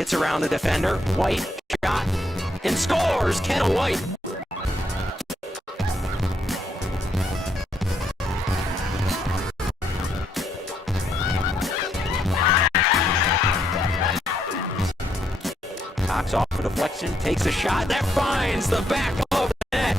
Gets around the defender. White shot and scores. Kendall White. Cox off a deflection, takes a shot that finds the back of the net.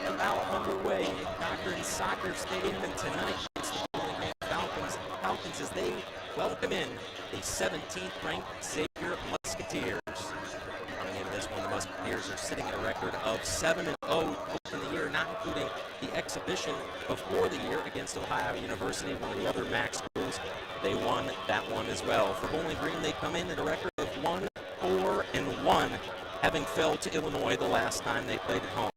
just about underway at Cochrane Stadium, and tonight it's the Bowling Green Falcons as they welcome in the 17th ranked Xavier Musketeers. Coming into this one, the Musketeers are sitting at a record of 7-0 in the year, not including the exhibition before the year against Ohio University, one of the other MAC schools. They won that one as well. For Bowling Green, they come in at a record of 1-4-1, having fell to Illinois the last time they played at home.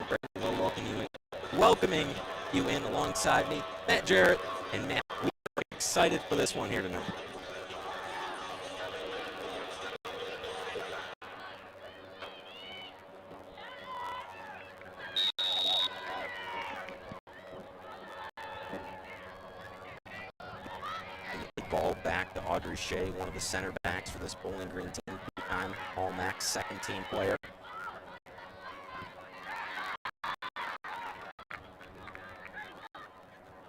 Welcoming you in alongside me, Matt Jarrett. And Matt, we're excited for this one here tonight. Ball back to Audrey Shea, one of the center backs for this Bowling Green team, two-time All-MAC second-team player.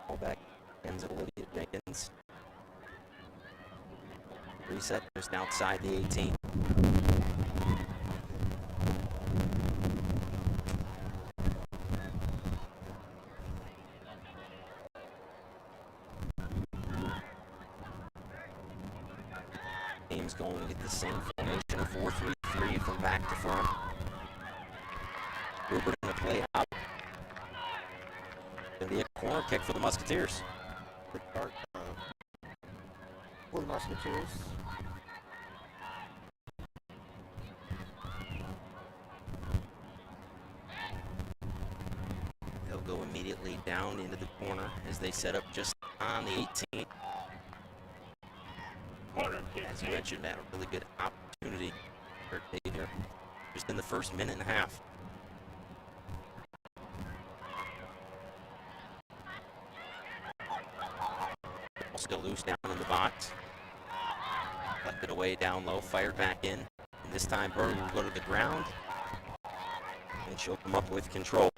Ball back ends at Olivia Jenkins. Reset just outside the 18. Team's going to get the same formation of 4-3-3 from back to front. Gruber going to play out. Going to be a corner kick for the Musketeers. Good start for the Musketeers. They'll go immediately down into the corner as they set up just on the 18. As you mentioned, Matt, a really good opportunity for Xavier just in the first minute and a half. Still loose down in the box. Left it away down low, fired back in. And this time Bird will go to the ground. And she'll come up with control.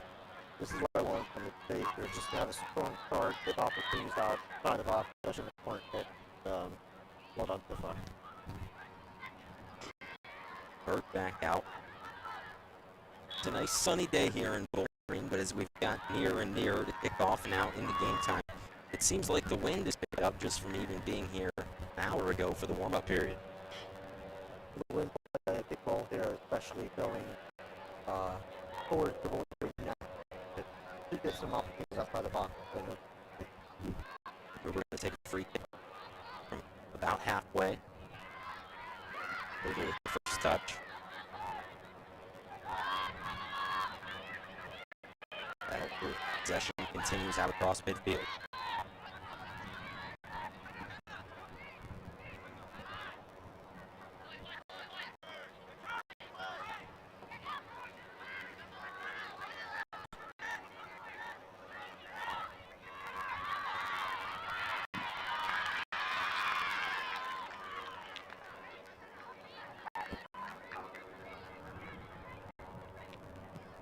This is what I want from the Xavier. Just to have a strong start, with opportunities outside of off, especially in the corner kick. Well done so far. Bird back out. It's a nice sunny day here in Bowling Green, but as we've got nearer and nearer to kickoff and out into game time, it seems like the wind is picked up just from even being here an hour ago for the warm-up period. The wind kickball here, especially going towards the Bowling Green now. It should get some opportunities outside the box. We're going to take a free kick from about halfway. Over the first touch. That possession continues out across midfield.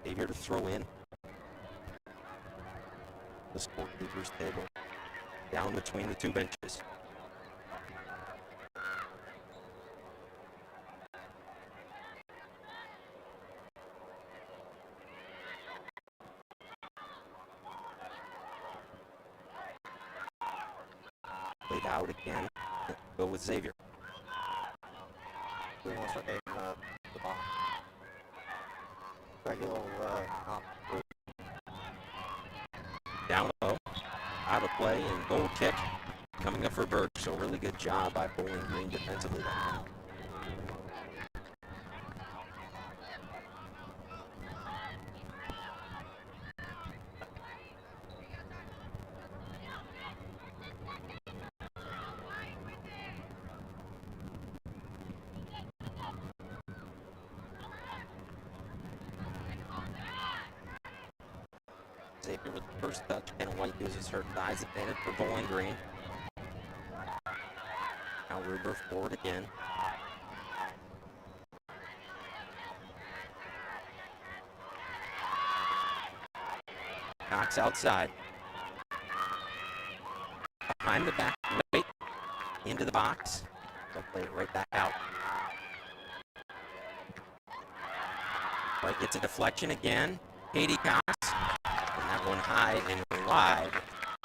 Xavier to throw in. The scorekeeper's table. Down between the two benches. Played out again. Go with Xavier. We want to start getting the ball. Down low, out of play, and goal kick coming up for Berg. So really good job by Bowling Green defensively there. Xavier with the first touch, and White uses her thighs advantage for Bowling Green. Now Ruber forward again. Knocks outside. Behind the back right into the box. They'll play it right back out. White gets a deflection again. Katie Cox one high and wide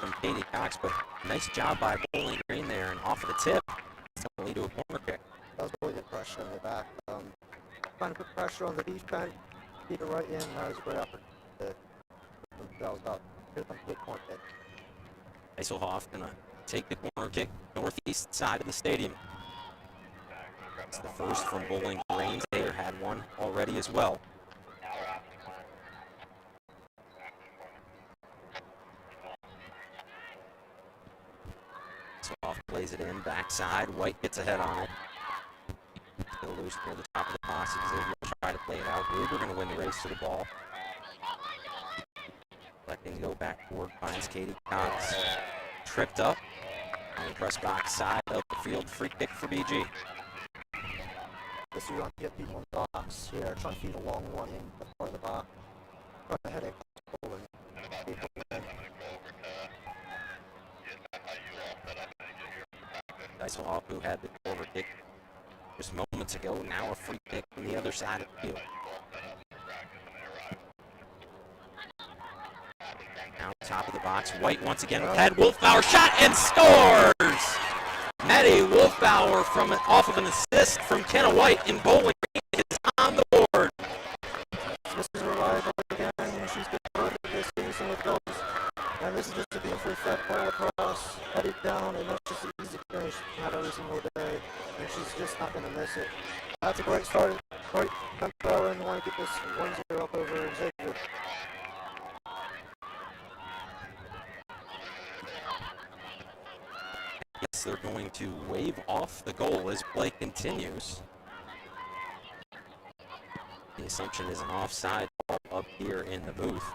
from Katie Cox, but nice job by Bowling Green there, and off of the tip, it's going to lead to a corner kick. That was really good pressure in the back. Trying to put pressure on the defense, keep it right in. That was a great effort. That was about a good corner kick. Eiselhoff going to take the corner kick northeast side of the stadium. It's the first from Bowling Green. They had one already as well. Eiselhoff plays it in, backside. White gets ahead on it. Still loose near the top of the box. Xavier will try to play it out. We're going to win the race to the ball. Letting go back forward, finds Katie Cox. Tripped up on the press box side of the field. Free kick for BG. This is going to get people in the box here, trying to feed a long one in the front of the box. Trying to head it. Eiselhoff, who had the corner kick just moments ago, now a free kick from the other side of the field. Now top of the box, White once again with head. Wolfbauer shot and scores! Maddie Wolfbauer off of an assist from Kenna White in Bowling Green is on the board. This is reliable again. She's been good this season with goals. And this is just a beautifully fed ball across, headed down, and that's just an easy finish. Not every single day, and she's just not going to miss it. That's a great start. Great tempo, and want to get this 1-0 up over Xavier. Yes, they're going to wave off the goal as play continues. The assumption is an offside ball up here in the booth.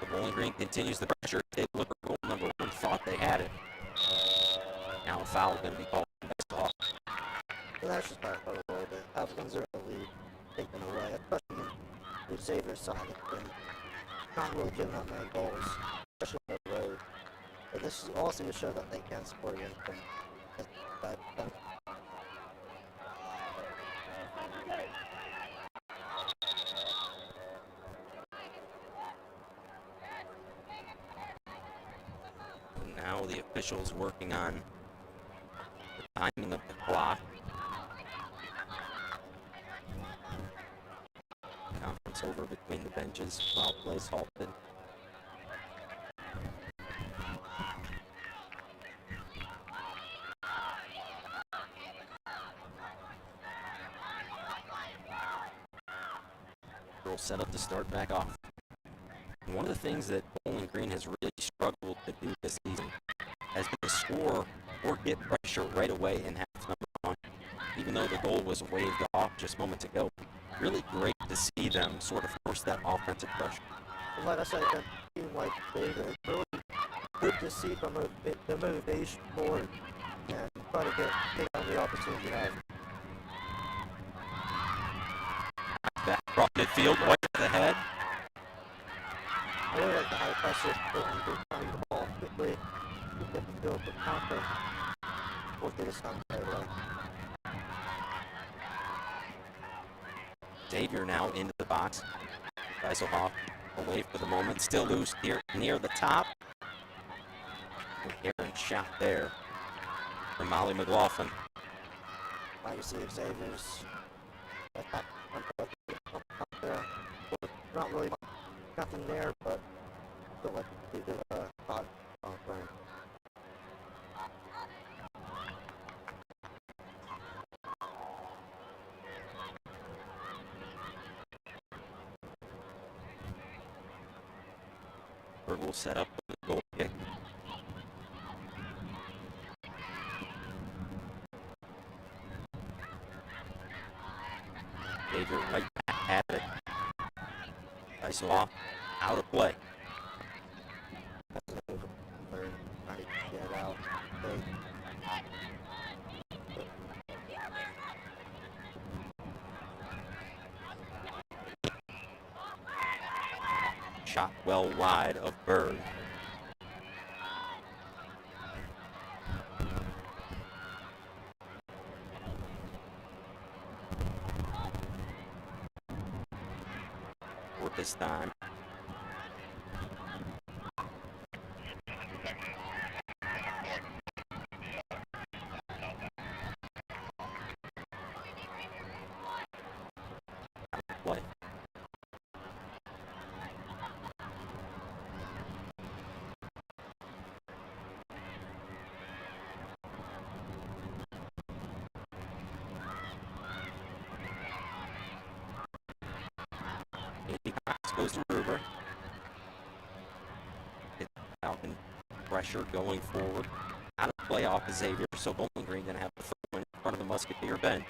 The Bowling Green continues the pressure. They look for goal number one, thought they had it. Now a foul going to be called. Well, that's just back out a little bit. Have 1-0 lead taken away, especially with Xavier's side. And not really giving up many goals, especially on the road. But this is also to show that they can score against them. Now the officials working on the timing of the clock. Conference over between the benches while play's halted. We'll set up to start back off. And one of the things that Bowling Green has really struggled to do this season has been to score or get pressure right away in half number one. Even though the goal was waved off just moments ago, really great to see them sort of force that offensive pressure. And like I said, that team like Xavier, it's really good to see from the motivation forward and try to take out the opportunity you have. Back across midfield, White to the head. I really like the high pressure, trying the ball quickly, get the field to counter, or get us on right away. Xavier now into the box. Eiselhoff away for the moment, still loose here near the top. And Aaron shot there from Molly McLaughlin. Now you see Xavier's attack up there. Not really nothing there, but still like a good thought on frame. Berg will set up the goal kick. Xavier right back at it. Eiselhoff out of play. That's a move. They're trying to get it out. Shot well wide of Berg. it this time. Play. Goes to Ruber. Falcon pressure going forward. Out of play off of Xavier, so Bowling Green going to have the throw in front of the Musketeer bench.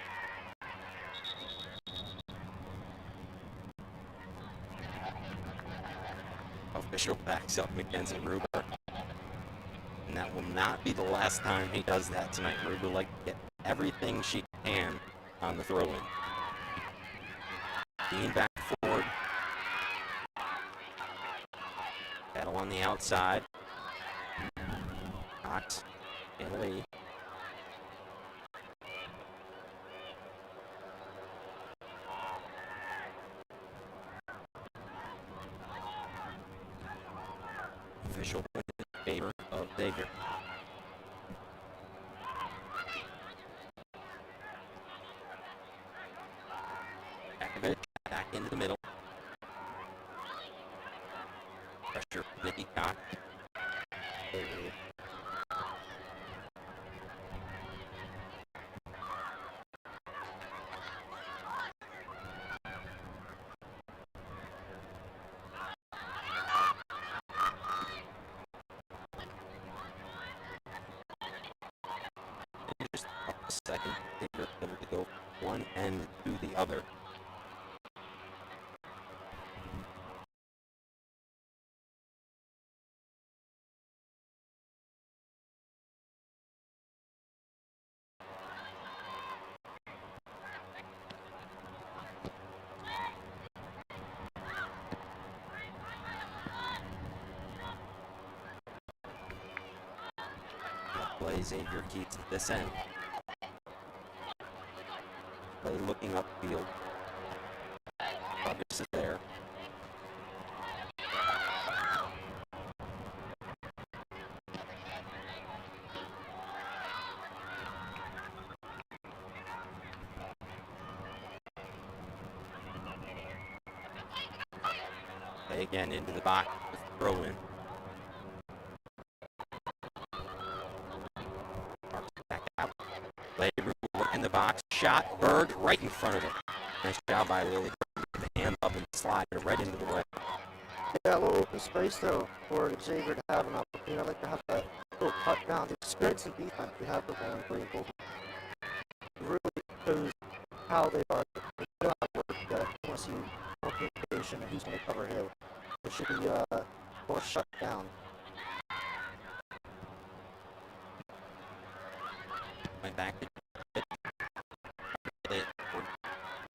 Official backs up Mackenzie Ruber. And that will not be the last time he does that tonight. Ruber like to get everything she can on the throw-in. Dean back forward. Battle on the outside. Cox and Lee. Official in favor of Xavier. Bakovic back into the middle. Pressure, Nikki Cox. Just a second, they're able to go one end to the other. Play Xavier keeps at this end. Play looking upfield. Progress is there. Play again into the box with throw in. Back out. Play in the box. Shot. Berg right in front of it. Nice job by Lily. Put the hand up and slide it right into the way. Yeah, a little open space though for Xavier to have an opportunity. Like to have that little cut down. The experience and defense we have for Bowling Green really shows how they are. They know how to work together. I want to see more communication and who's going to cover who. It should be more shut down. Went back to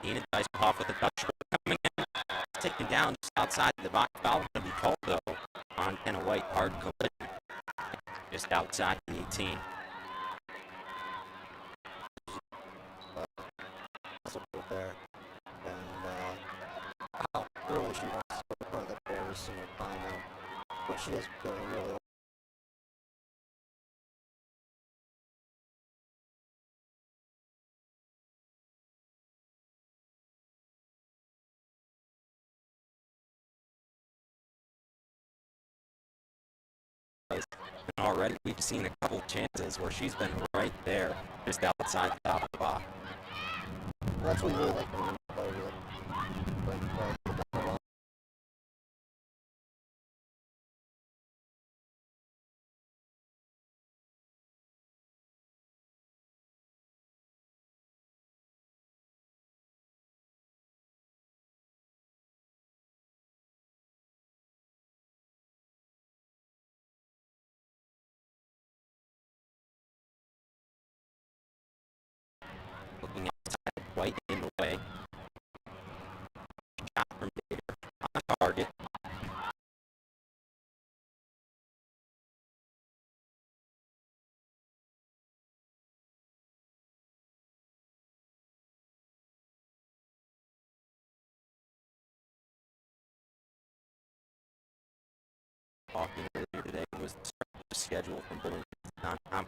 Dean and Dyson-Hoff with the touch coming in. Taken down just outside the box. Foul going to be called though on Kenna White. Hard collision. Just outside the 18. There. And really she wants to go in front of the Bears and find them. But she is doing really well. And already we've seen a couple chances where she's been right there, just outside the top of the box. That's what we really like when we play. Like, Looking outside, White in the way. Shot from Xavier on target. was the schedule from Bowling Green.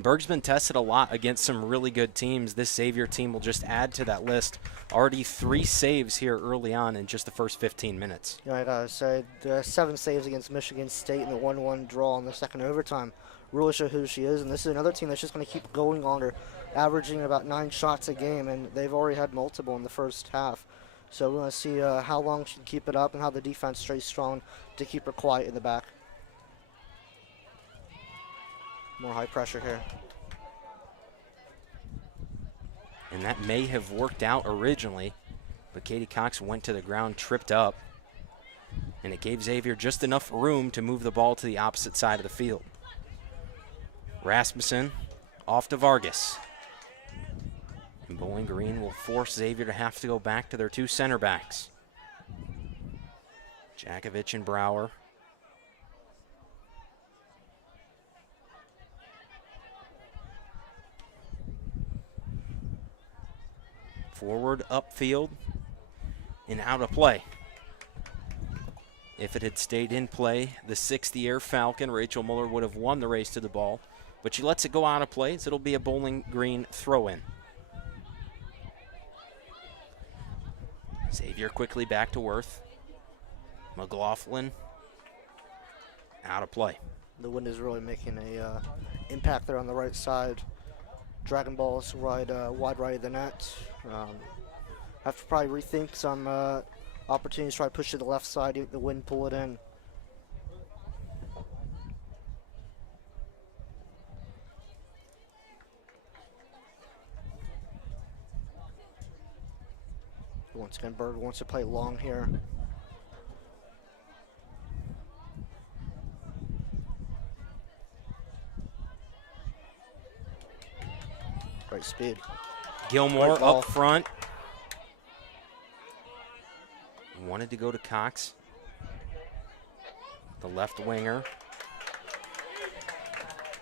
Berg's been tested a lot against some really good teams. This Xavier team will just add to that list. Already 3 saves here early on in just the first 15 minutes. Yeah, I gotta say, the 7 saves against Michigan State and the 1-1 draw in the second overtime really show who she is. And this is another team that's just going to keep going on her, averaging about 9 shots a game, and they've already had multiple in the first half. So we're going to see how long she can keep it up and how the defense stays strong to keep her quiet in the back. More high pressure here. And that may have worked out originally, but Katie Cox went to the ground, tripped up, and it gave Xavier just enough room to move the ball to the opposite side of the field. Rasmussen off to Vargas. And Bowling Green will force Xavier to have to go back to their 2 center backs. Jakovich and Brower. Forward, upfield, and out of play. If it had stayed in play, the 6th-year Falcon, Rachel Muller, would have won the race to the ball. But she lets it go out of play, so it'll be a Bowling Green throw-in. Xavier quickly back to Worth. McLaughlin out of play. The wind is really making a impact there on the right side. Dragon Ball's wide right of the net. Have to probably rethink some opportunities, try to push to the left side, get the wind, pull it in. Once again, Berg wants to play long here. Great speed. Gilmore up front. Wanted to go to Cox, the left winger.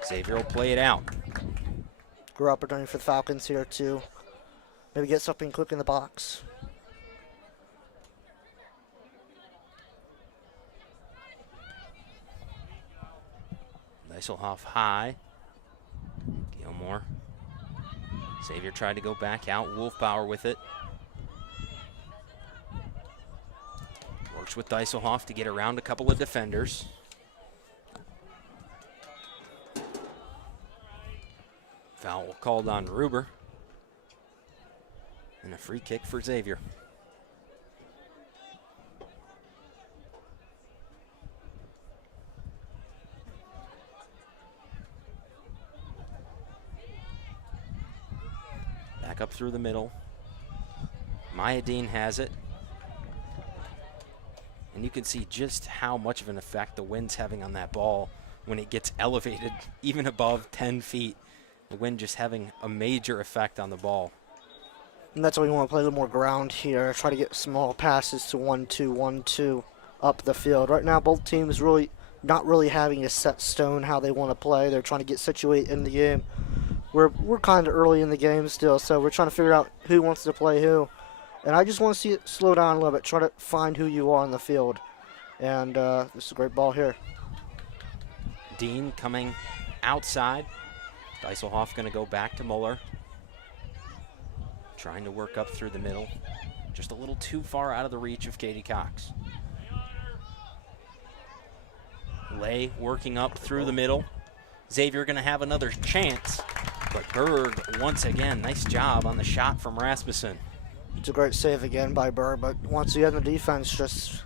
Xavier will play it out. Great opportunity for the Falcons here to maybe get something quick in the box. Dyselhoff high. Gilmore. Xavier tried to go back out. Wolfbauer with it. Works with Dyselhoff to get around a couple of defenders. Foul called on Ruber. And a free kick for Xavier. Back up through the middle. Maya Dean has it. And you can see just how much of an effect the wind's having on that ball when it gets elevated even above 10 feet. The wind just having a major effect on the ball. And that's why we want to play a little more ground here. Try to get small passes to 1-2, 1-2 up the field. Right now, both teams really not really having a set stone how they want to play. They're trying to get situated in the game. We're kind of early in the game still, so we're trying to figure out who wants to play who. And I just want to see it slow down a little bit, try to find who you are on the field. And this is a great ball here. Dean coming outside. Dyselhoff going to go back to Muller. Trying to work up through the middle. Just a little too far out of the reach of Katie Cox. Lay working up through the middle. Xavier going to have another chance. But Berg, once again, nice job on the shot from Rasmussen. It's a great save again by Berg, but once again the defense just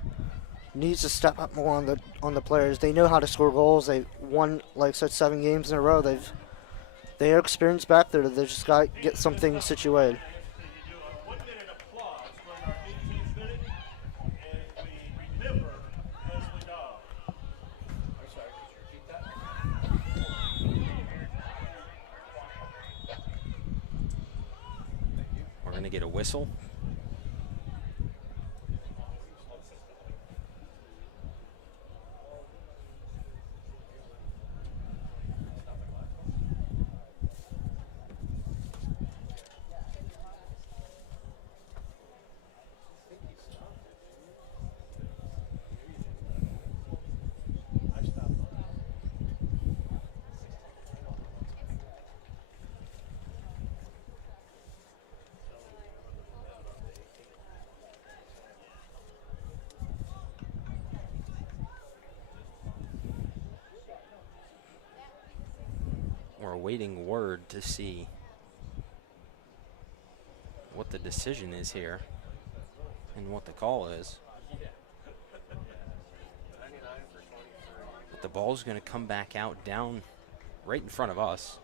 needs to step up more on the players. They know how to score goals. They won, like I said, 7 games in a row. They are experienced back there. They just got to get something situated. We're going to get a whistle. awaiting word to see what the decision is here and what the call is. But the ball's going to come back out down right in front of us.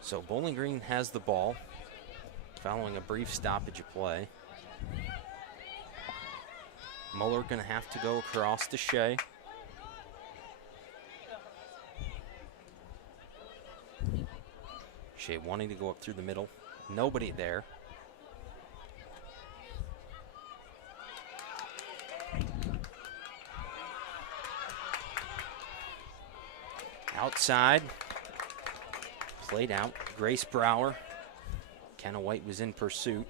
So Bowling Green has the ball following a brief stoppage of play. Muller going to have to go across to Shea. Shea wanting to go up through the middle. Nobody there. Outside. Played out. Grace Brower. Kenna White was in pursuit.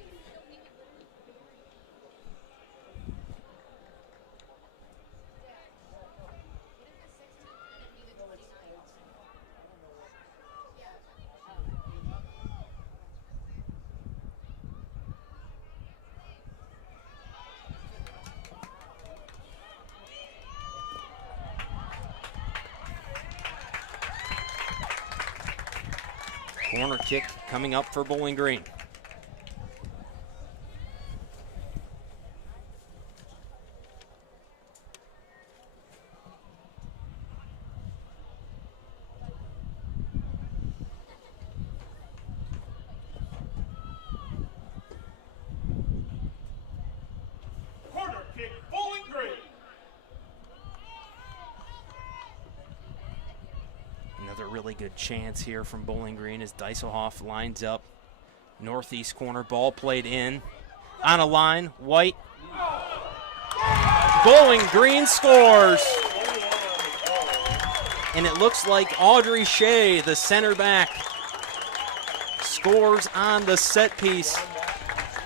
Corner kick coming up for Bowling Green. Corner kick, Bowling Green. Another really good chance here from Bowling Green as Deiselhoff lines up. Northeast corner, ball played in. On a line, White. Bowling Green scores. And it looks like Audrey Shea, the center back, scores on the set piece.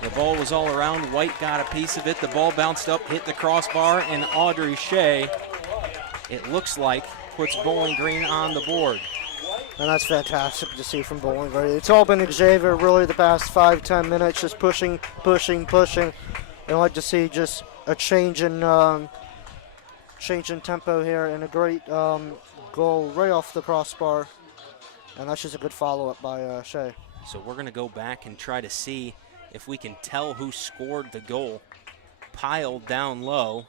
The ball was all around. White got a piece of it. The ball bounced up, hit the crossbar, and Audrey Shea, it looks like, puts Bowling Green on the board. And that's fantastic to see from Bowling Green. It's all been Xavier really the past 5-10 minutes, just pushing. And I'd like to see just a change in tempo here and a great goal right off the crossbar. And that's just a good follow-up by Shea. So we're going to go back and try to see if we can tell who scored the goal. Piled down low.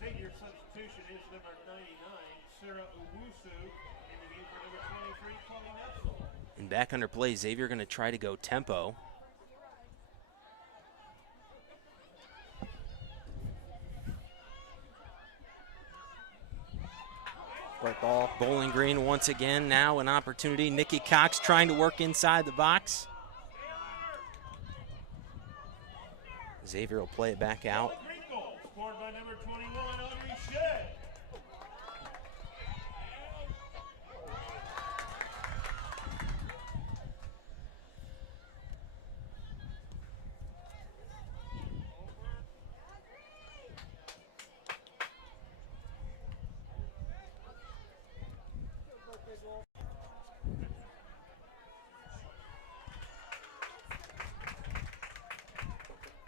Your substitution is number 99, Sarah Owusu, in the game for number 23, Chloe Netzel. And back under play, Xavier going to try to go tempo. Great ball. Bowling Green once again, now an opportunity. Nikki Cox trying to work inside the box. Xavier will play it back out. Green goal, scored by number 21, Audrey Shea.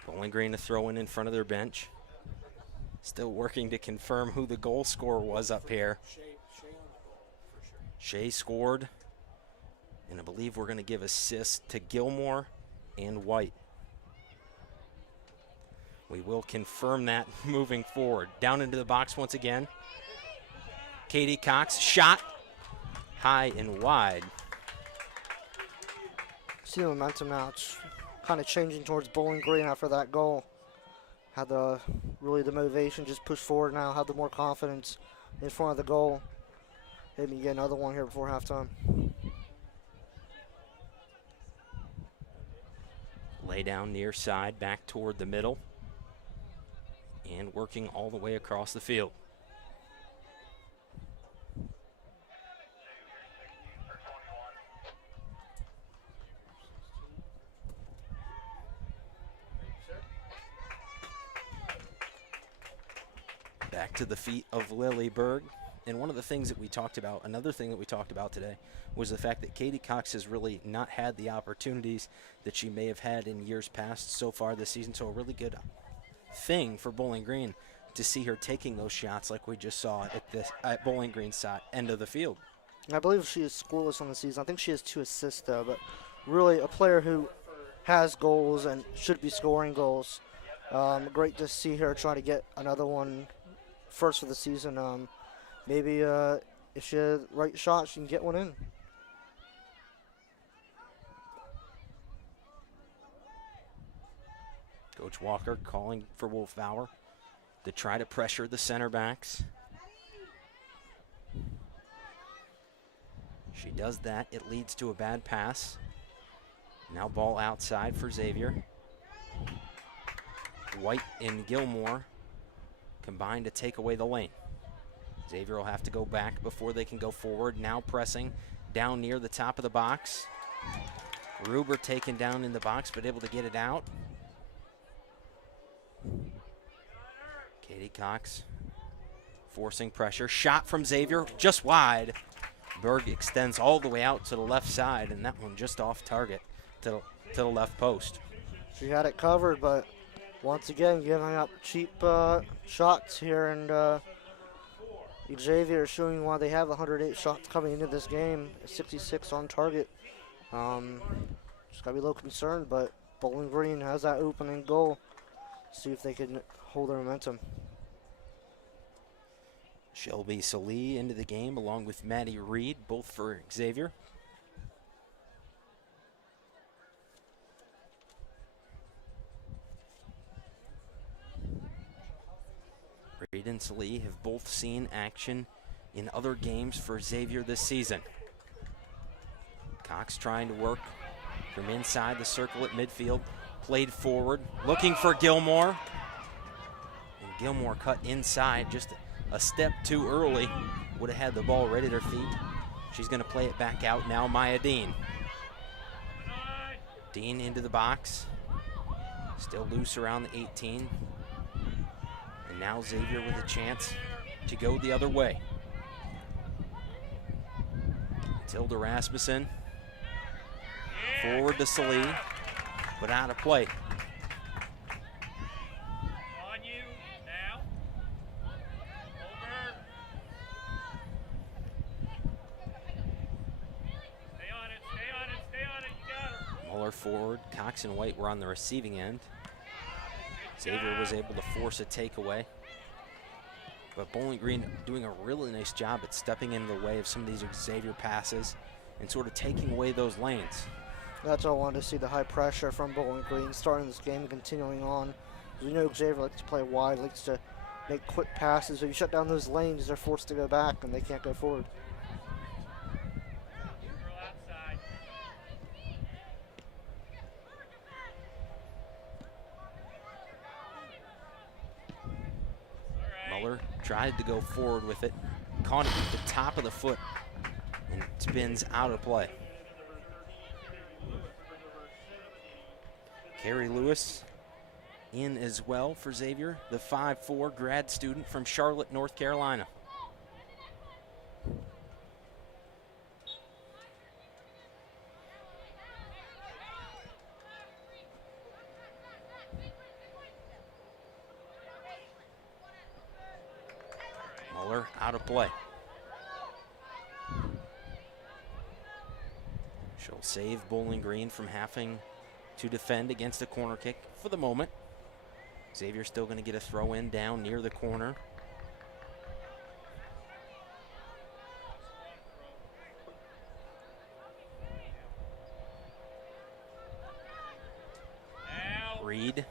Bowling Green to throw in front of their bench. Still working to confirm who the goal scorer was up here. Shea scored, and I believe we're going to give assists to Gilmore and White. We will confirm that moving forward. Down into the box once again. Katie Cox, shot high and wide. See the momentum now. It's kind of changing towards Bowling Green after that goal. Had the motivation, just push forward now, had the more confidence in front of the goal. Maybe get another one here before halftime. Lay down near side, back toward the middle, and working all the way across the field. Back to the feet of Lily Berg. And one of the things that we talked about, another thing that we talked about today, was the fact that Katie Cox has really not had the opportunities that she may have had in years past so far this season. So a really good thing for Bowling Green to see her taking those shots like we just saw at Bowling Green's end of the field. I believe she is scoreless on the season. I think she has 2 assists, though, but really a player who has goals and should be scoring goals. Great to see her try to get another one first for the season. Maybe if she has the right shot, she can get one in. Coach Walker calling for Wolfbauer to try to pressure the center backs. She does that. It leads to a bad pass. Now ball outside for Xavier. White and Gilmore combine to take away the lane. Xavier will have to go back before they can go forward. Now pressing down near the top of the box. Gruber taken down in the box, but able to get it out. Katie Cox forcing pressure. Shot from Xavier, just wide. Berg extends all the way out to the left side, and that one just off target to the left post. She had it covered, but once again giving up cheap shots here, and Xavier is showing why they have 108 shots coming into this game, 66 on target. Just got to be a little concerned, but Bowling Green has that opening goal. See if they can hold their momentum. Shelby Salee into the game along with Maddie Reed, both for Xavier. Reed and Salee have both seen action in other games for Xavier this season. Cox trying to work from inside the circle at midfield. Played forward, looking for Gilmore. And Gilmore cut inside just a step too early. Would have had the ball right at her feet. She's going to play it back out now. Maya Dean. Dean into the box. Still loose around the 18. And now Xavier with a chance to go the other way. Tilda Rasmussen. Forward to Salee, but out of play. On you now. Over. Stay on it, stay on it, stay on it. You got her. Muller forward. Cox and White were on the receiving end. Xavier was able to force a takeaway. But Bowling Green doing a really nice job at stepping into the way of some of these Xavier passes and sort of taking away those lanes. That's all I wanted to see, the high pressure from Bowling Green starting this game and continuing on. We know Xavier likes to play wide, likes to make quick passes. If you shut down those lanes, they're forced to go back and they can't go forward. Muller tried to go forward with it, caught it at the top of the foot, and spins out of play. Carrie Lewis in as well for Xavier, the 5'4" grad student from Charlotte, North Carolina. Muller out of play. She'll save Bowling Green from having to defend against a corner kick for the moment. Xavier's still going to get a throw in down near the corner. Reed.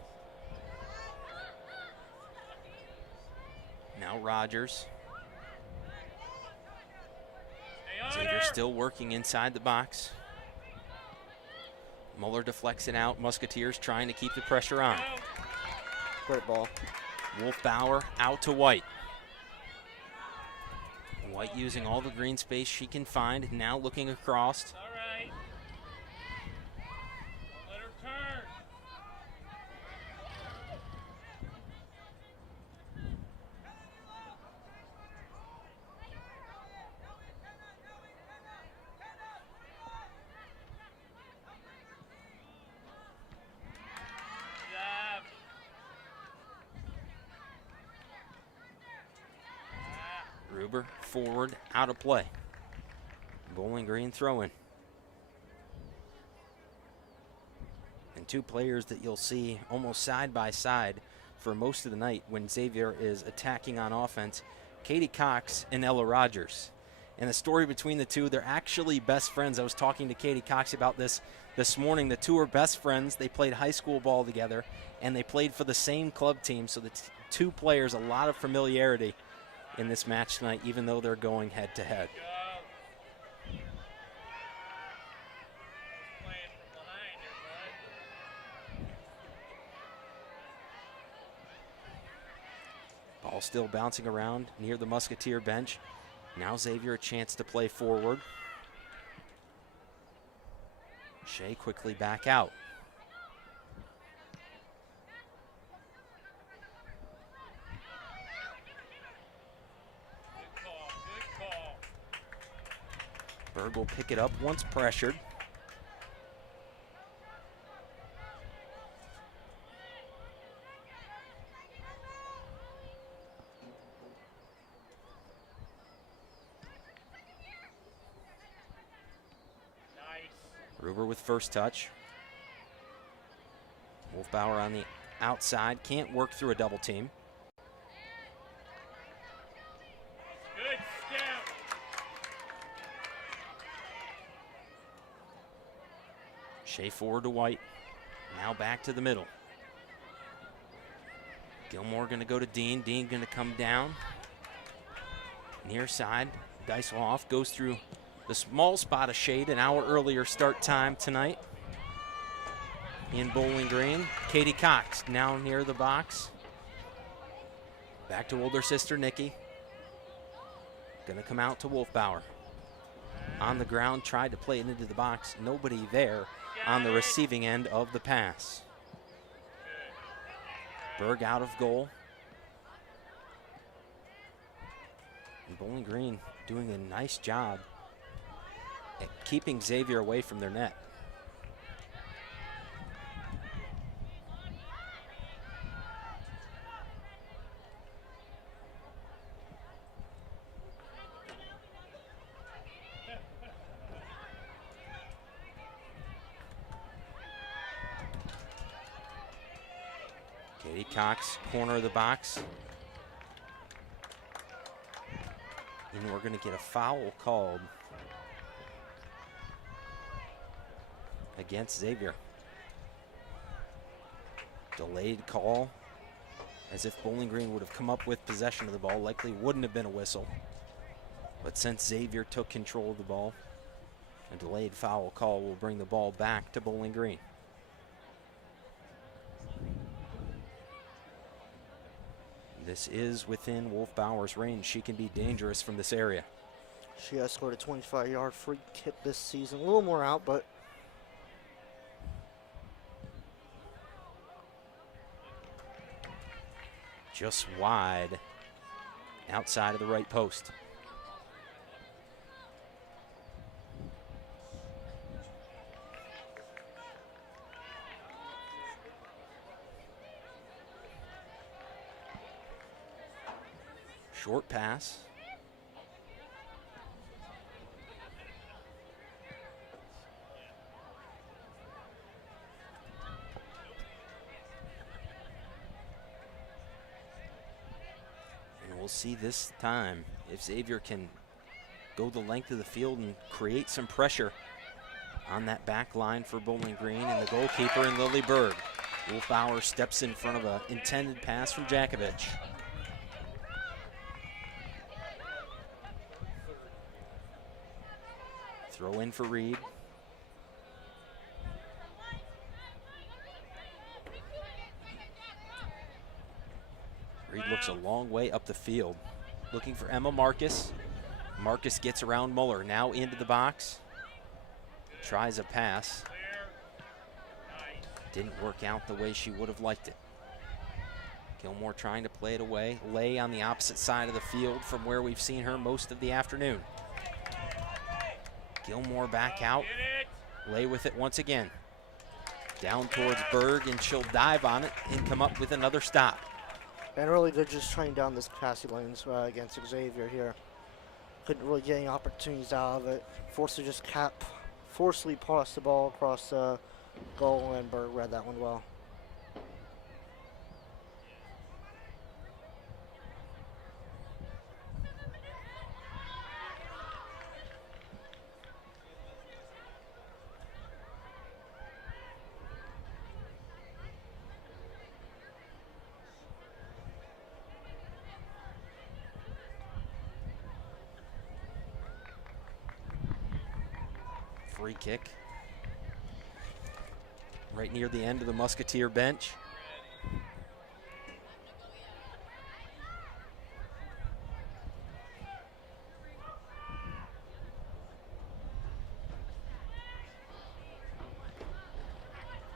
Now Rogers. Xavier still working inside the box. Muller deflects it out. Musketeers trying to keep the pressure on. Great ball. Wolfbauer out to White. White using all the green space she can find. Now looking across. All right. Let her turn. Gruber forward, out of play. Bowling Green throwing. And two players that you'll see almost side by side for most of the night when Xavier is attacking on offense, Katie Cox and Ella Rogers. And the story between the two, they're actually best friends. I was talking to Katie Cox about this morning. The two are best friends. They played high school ball together, and they played for the same club team. So the two players, a lot of familiarity in this match tonight, even though they're going head to head. Ball still bouncing around near the Musketeer bench. Now Xavier a chance to play forward. Shea quickly back out. Good call. Berg will pick it up once pressured. Gruber with first touch. Wolfbauer on the outside, can't work through a double team. Good scout. Shea forward to White. Now back to the middle. Gilmore going to go to Dean. Dean going to come down. Near side, dice off, goes through the small spot of shade, an hour earlier start time tonight in Bowling Green. Katie Cox now near the box. Back to older sister Nikki. Gonna come out to Wolfbauer. On the ground, tried to play it into the box. Nobody there on the receiving end of the pass. Berg out of goal. And Bowling Green doing a nice job at keeping Xavier away from their net. Katie Cox, corner of the box. And we're going to get a foul called against Xavier. Delayed call, as if Bowling Green would have come up with possession of the ball. Likely wouldn't have been a whistle. But since Xavier took control of the ball, a delayed foul call will bring the ball back to Bowling Green. This is within Wolfbauer's range. She can be dangerous from this area. She has scored a 25-yard free kick this season. A little more out, but just wide outside of the right post. Short pass. And we'll see this time if Xavier can go the length of the field and create some pressure on that back line for Bowling Green and the goalkeeper in Lily Berg. Wolfbauer steps in front of an intended pass from Jakovich. Throw in for Reed. Reed looks a long way up the field. Looking for Emma Marcus. Marcus gets around Muller. Now into the box. Tries a pass. Didn't work out the way she would have liked it. Gilmore trying to play it away. Lay on the opposite side of the field from where we've seen her most of the afternoon. Gilmore back out. Lay with it once again. Down towards Berg, and she'll dive on it and come up with another stop. and really they're just trying down this passing lanes against Xavier here. couldn't really get any opportunities out of it. Forced to just forcefully pass the ball across goal, and Berg read that one well. Free kick. Right near the end of the Musketeer bench.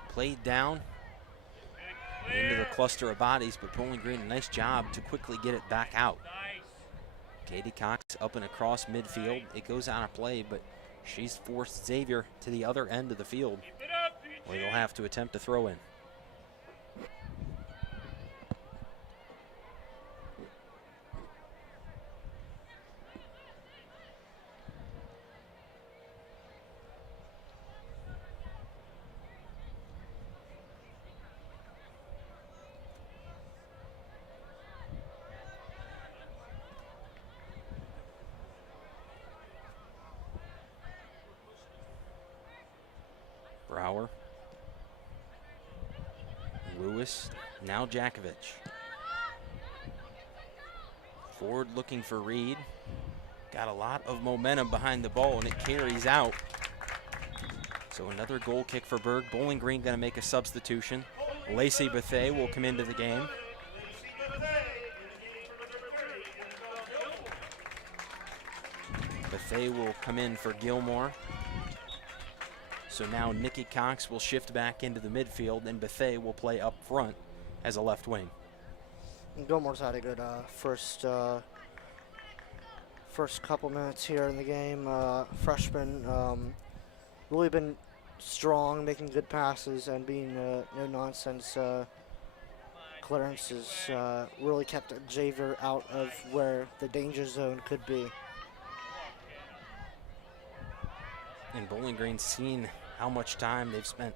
Played down into the cluster of bodies, but Bowling Green, a nice job to quickly get it back out. Katie Cox up and across midfield. It goes out of play, but she's forced Xavier to the other end of the field, where they'll have to attempt to throw in. Brower. Lewis. Now Jakovic. Forward looking for Reed. Got a lot of momentum behind the ball, and it carries out. So another goal kick for Berg. Bowling Green going to make a substitution. Lacey Bethay will come into the game. Bethay will come in for Gilmore. So now Nikki Cox will shift back into the midfield, and Bethay will play up front as a left wing. And Gilmore's had a good first couple minutes here in the game. Freshman really been strong, making good passes and being no-nonsense clearances. Really kept Xavier out of where the danger zone could be. And Bowling Green's seen how much time they've spent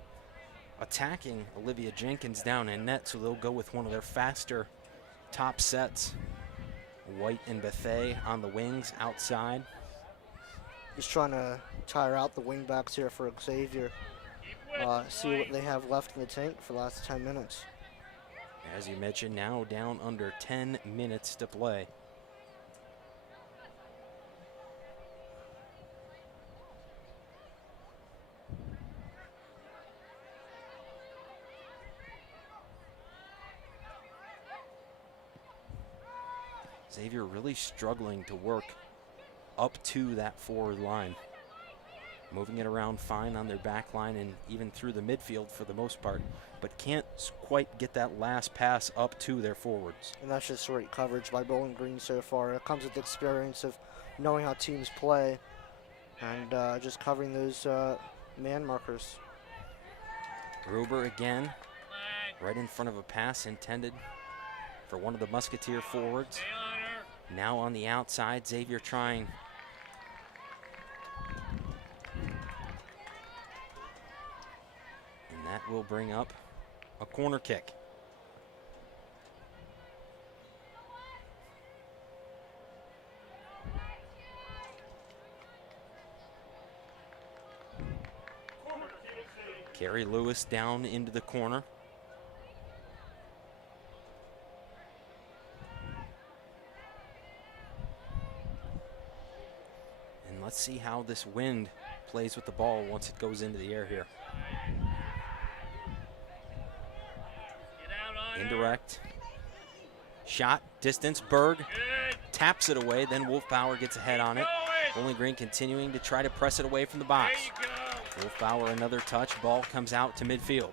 attacking Olivia Jenkins down in net, so they'll go with one of their faster top sets. White and Bethay on the wings outside. Just trying to tire out the wingbacks here for Xavier. See what they have left in the tank for the last 10 minutes. As you mentioned, now down under 10 minutes to play. Xavier really struggling to work up to that forward line. Moving it around fine on their back line and even through the midfield for the most part, but can't quite get that last pass up to their forwards. And that's just great coverage by Bowling Green so far. It comes with the experience of knowing how teams play and just covering those man markers. Gruber again, right in front of a pass intended for one of the Musketeer forwards. Now on the outside, Xavier trying. And that will bring up a corner kick. Carrie Lewis down into the corner. Let's see how this wind plays with the ball once it goes into the air here. Indirect. Shot, distance, Berg taps it away, then Wolfbauer gets ahead on it. Bowling Green continuing to try to press it away from the box. Wolfbauer another touch, ball comes out to midfield.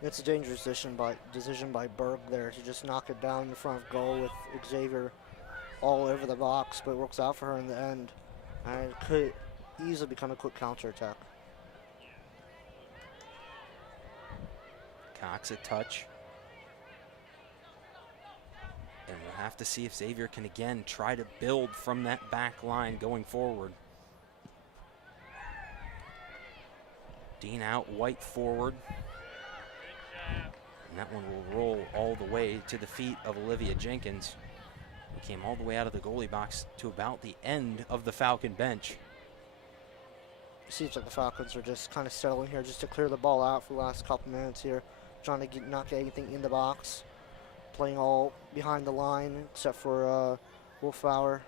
It's a dangerous decision by Berg there to just knock it down in front of goal with Xavier all over the box, but it works out for her in the end. And it could easily become a quick counterattack. Cox a touch. And we'll have to see if Xavier can again try to build from that back line going forward. Dean out, White forward. And that one will roll all the way to the feet of Olivia Jenkins, who came all the way out of the goalie box to about the end of the Falcon bench. Seems like the Falcons are just kind of settling here just to clear the ball out for the last couple minutes here, trying to not get anything in the box, playing all behind the line except for Wolfbauer,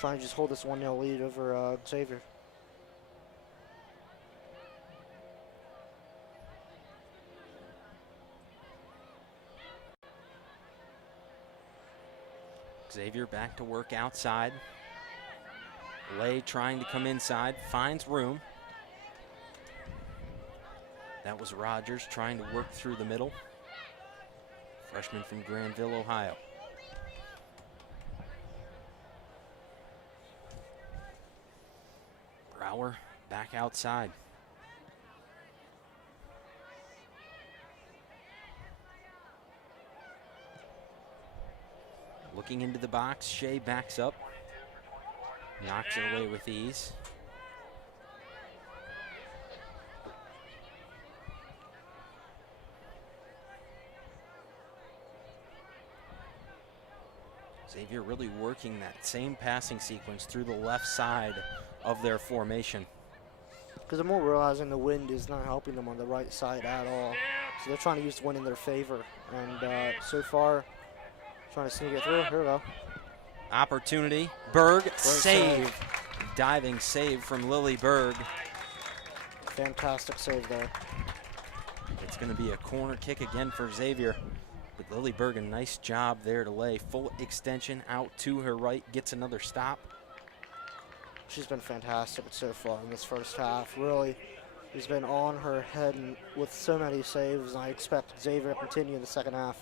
trying to just hold this 1-0 lead over Xavier. Xavier back to work outside. Lay trying to come inside, finds room. That was Rogers trying to work through the middle. Freshman from Granville, Ohio. Brower back outside. Looking into the box, Shea backs up. Knocks it away with ease. Xavier really working that same passing sequence through the left side of their formation. Because they're more realizing the wind is not helping them on the right side at all. So they're trying to use the wind in their favor. And so far, trying to sneak it through. Here we go. Opportunity. Berg save. Diving save from Lily Berg. Fantastic save there. It's going to be a corner kick again for Xavier. But Lily Berg, a nice job there to lay. Full extension out to her right. Gets another stop. She's been fantastic so far in this first half. Really, she's been on her head and with so many saves. And I expect Xavier to continue in the second half.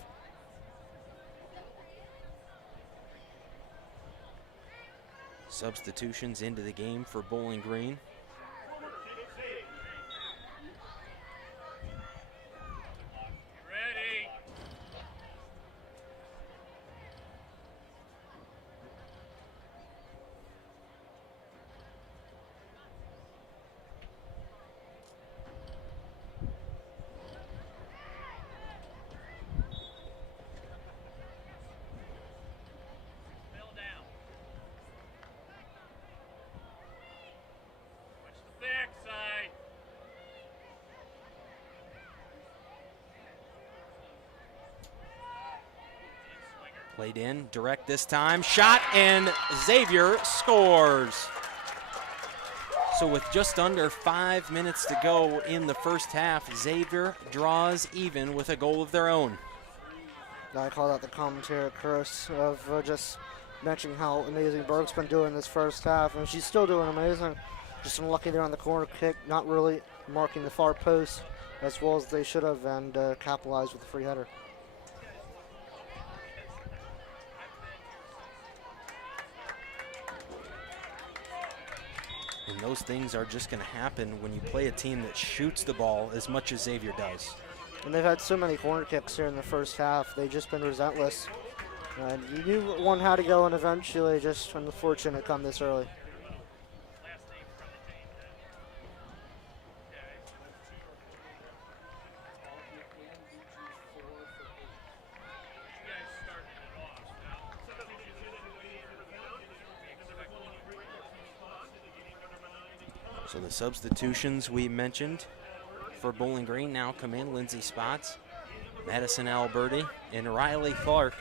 Substitutions into the game for Bowling Green. Ready. Backside. Played in, direct this time. Shot, and Xavier scores. So with just under 5 minutes to go in the first half, Xavier draws even with a goal of their own. I call that the commentary curse of just mentioning how amazing Berg's been doing this first half, and she's still doing amazing. Just unlucky there on the corner kick, not really marking the far post as well as they should have, and capitalized with the free header. And those things are just going to happen when you play a team that shoots the ball as much as Xavier does. And they've had so many corner kicks here in the first half. They've just been relentless. And you knew one had to go, and eventually just unfortunate to come this early. So the substitutions we mentioned for Bowling Green now come in. Lindsay Spots, Madison Alberti, and Riley Clark.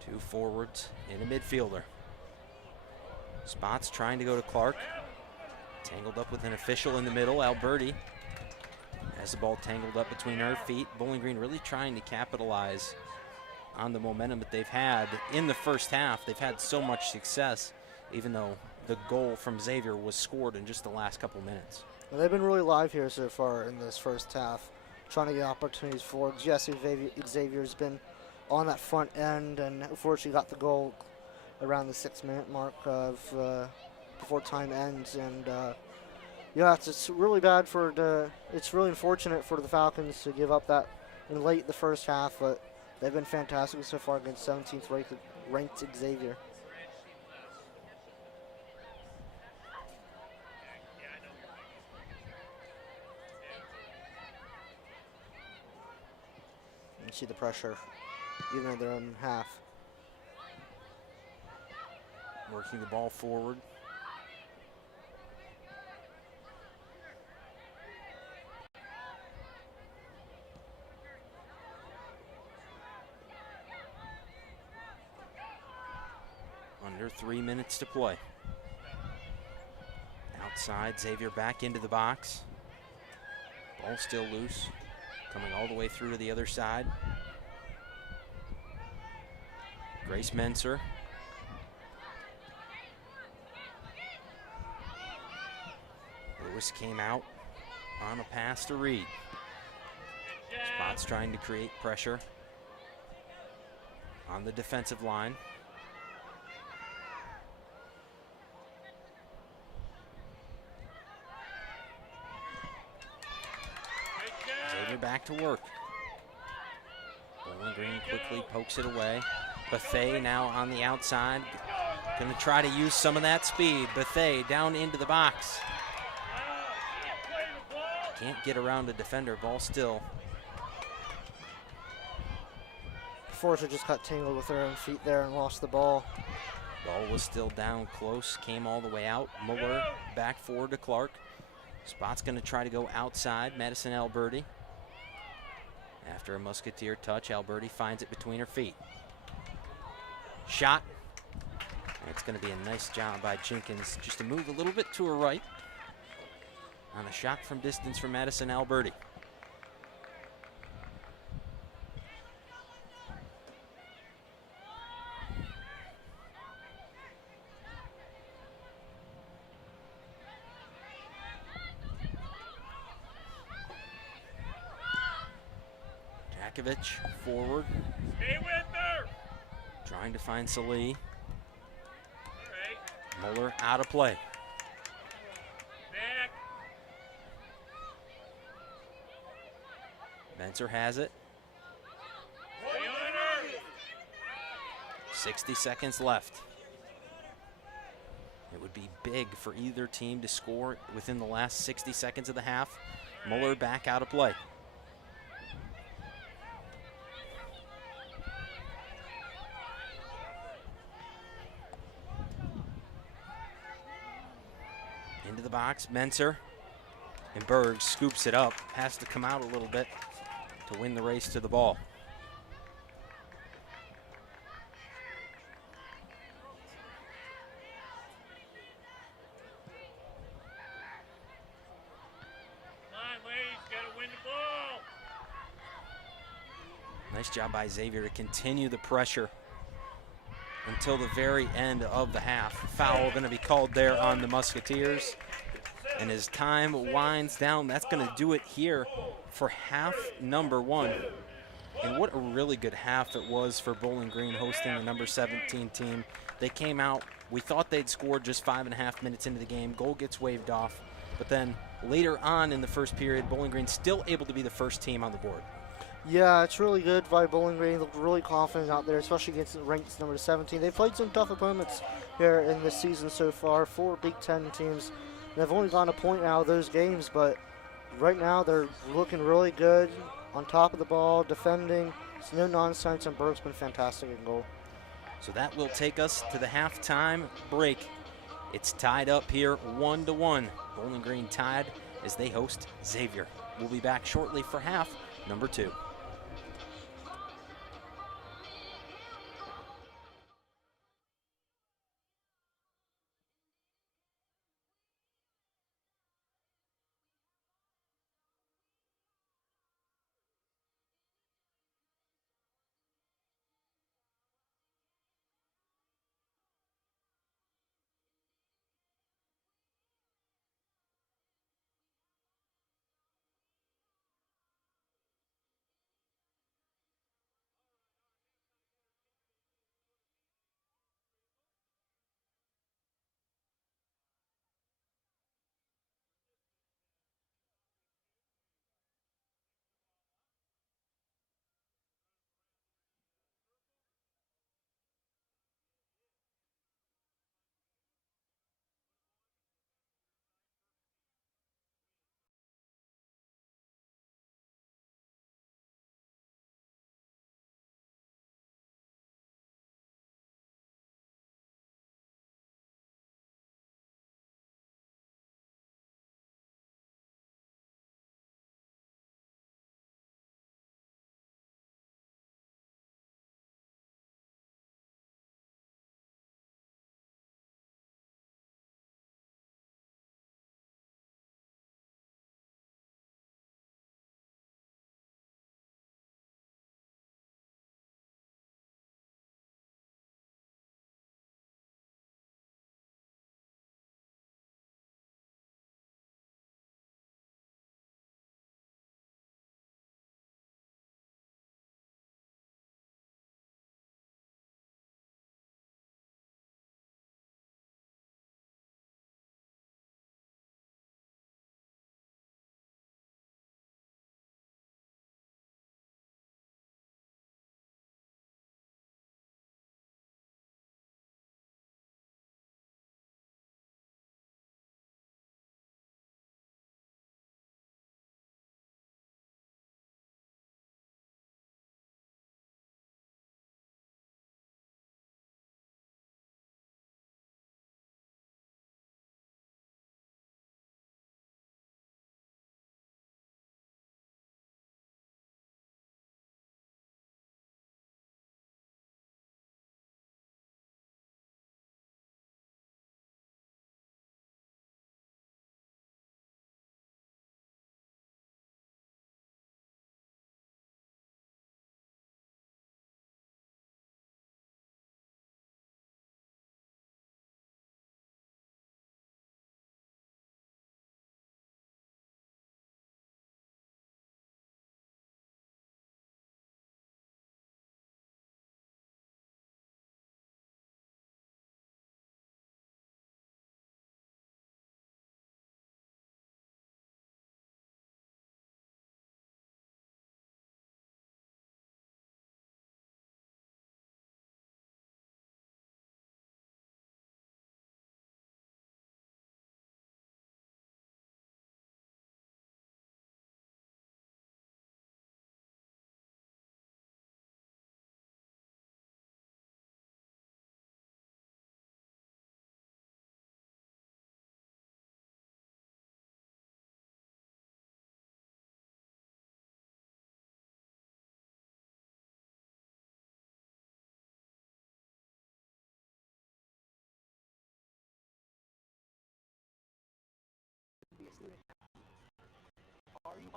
Two forwards and a midfielder. Spots trying to go to Clark. Tangled up with an official in the middle. Alberti has the ball tangled up between her feet. Bowling Green really trying to capitalize on the momentum that they've had in the first half. They've had so much success, even though the goal from Xavier was scored in just the last couple minutes. Well, they've been really live here so far in this first half, trying to get opportunities forwards. Yes, Xavier's been on that front end, and unfortunately got the goal around the 6-minute mark of before time ends, and Yeah, it's really bad for the. It's really unfortunate for the Falcons to give up that in late the first half, but they've been fantastic so far against 17th ranked Xavier. You see the pressure, even in their own half. Working the ball forward. Under 3 minutes to play. Outside, Xavier back into the box. Ball still loose. Coming all the way through to the other side. Grace Menser. Lewis came out on a pass to Reed. Spots trying to create pressure on the defensive line. Xavier back to work. Bowling Green quickly pokes it away. Buffet now on the outside. Going to try to use some of that speed. Buffet down into the box. Can't get around a defender. Ball still. Forza just got tangled with their own feet there and lost the ball. Ball was still down close. Came all the way out. Muller back forward to Clark. Spot's going to try to go outside. Madison Alberti. After a Musketeer touch, Alberti finds it between her feet. Shot. It's going to be a nice job by Jenkins just to move a little bit to her right. On a shot from distance from Madison Alberti. Jakovic forward. Stay with her. Trying to find Salih. All right. Muller out of play. Back. Menser has it. Stay on her. 60 seconds left. It would be big for either team to score within the last 60 seconds of the half. Muller back out of play. Into the box, Menser. And Berg scoops it up. Has to come out a little bit to win the race to the ball. Come on, ladies, gotta win the ball. Nice job by Xavier to continue the pressure until the very end of the half. Foul going to be called there on the Musketeers. And as time winds down, that's going to do it here for half number one. And what a really good half it was for Bowling Green hosting the number 17 team. They came out, we thought they'd scored just 5.5 minutes into the game. Goal gets waved off. But then later on in the first period, Bowling Green still able to be the first team on the board. Yeah, it's really good by Bowling Green. They look really confident out there, especially against ranked number 17. They've played some tough opponents here in this season so far. 4 Big Ten teams. They've only gotten a point out of those games, but right now they're looking really good on top of the ball, defending. It's no nonsense, and Berg's been fantastic in goal. So that will take us to the halftime break. It's tied up here 1-1. Bowling Green tied as they host Xavier. We'll be back shortly for half number 2.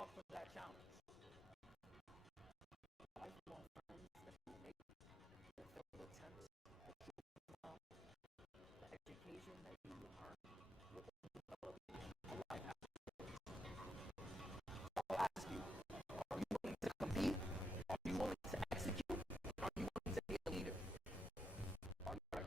up for that challenge. Lifelong friends that you make, the failed attempts that you overcome, the education that you earn will develop a life afterwards. I'll ask you, are you willing to compete? Are you willing to execute? Are you willing to be a leader? Are you ready?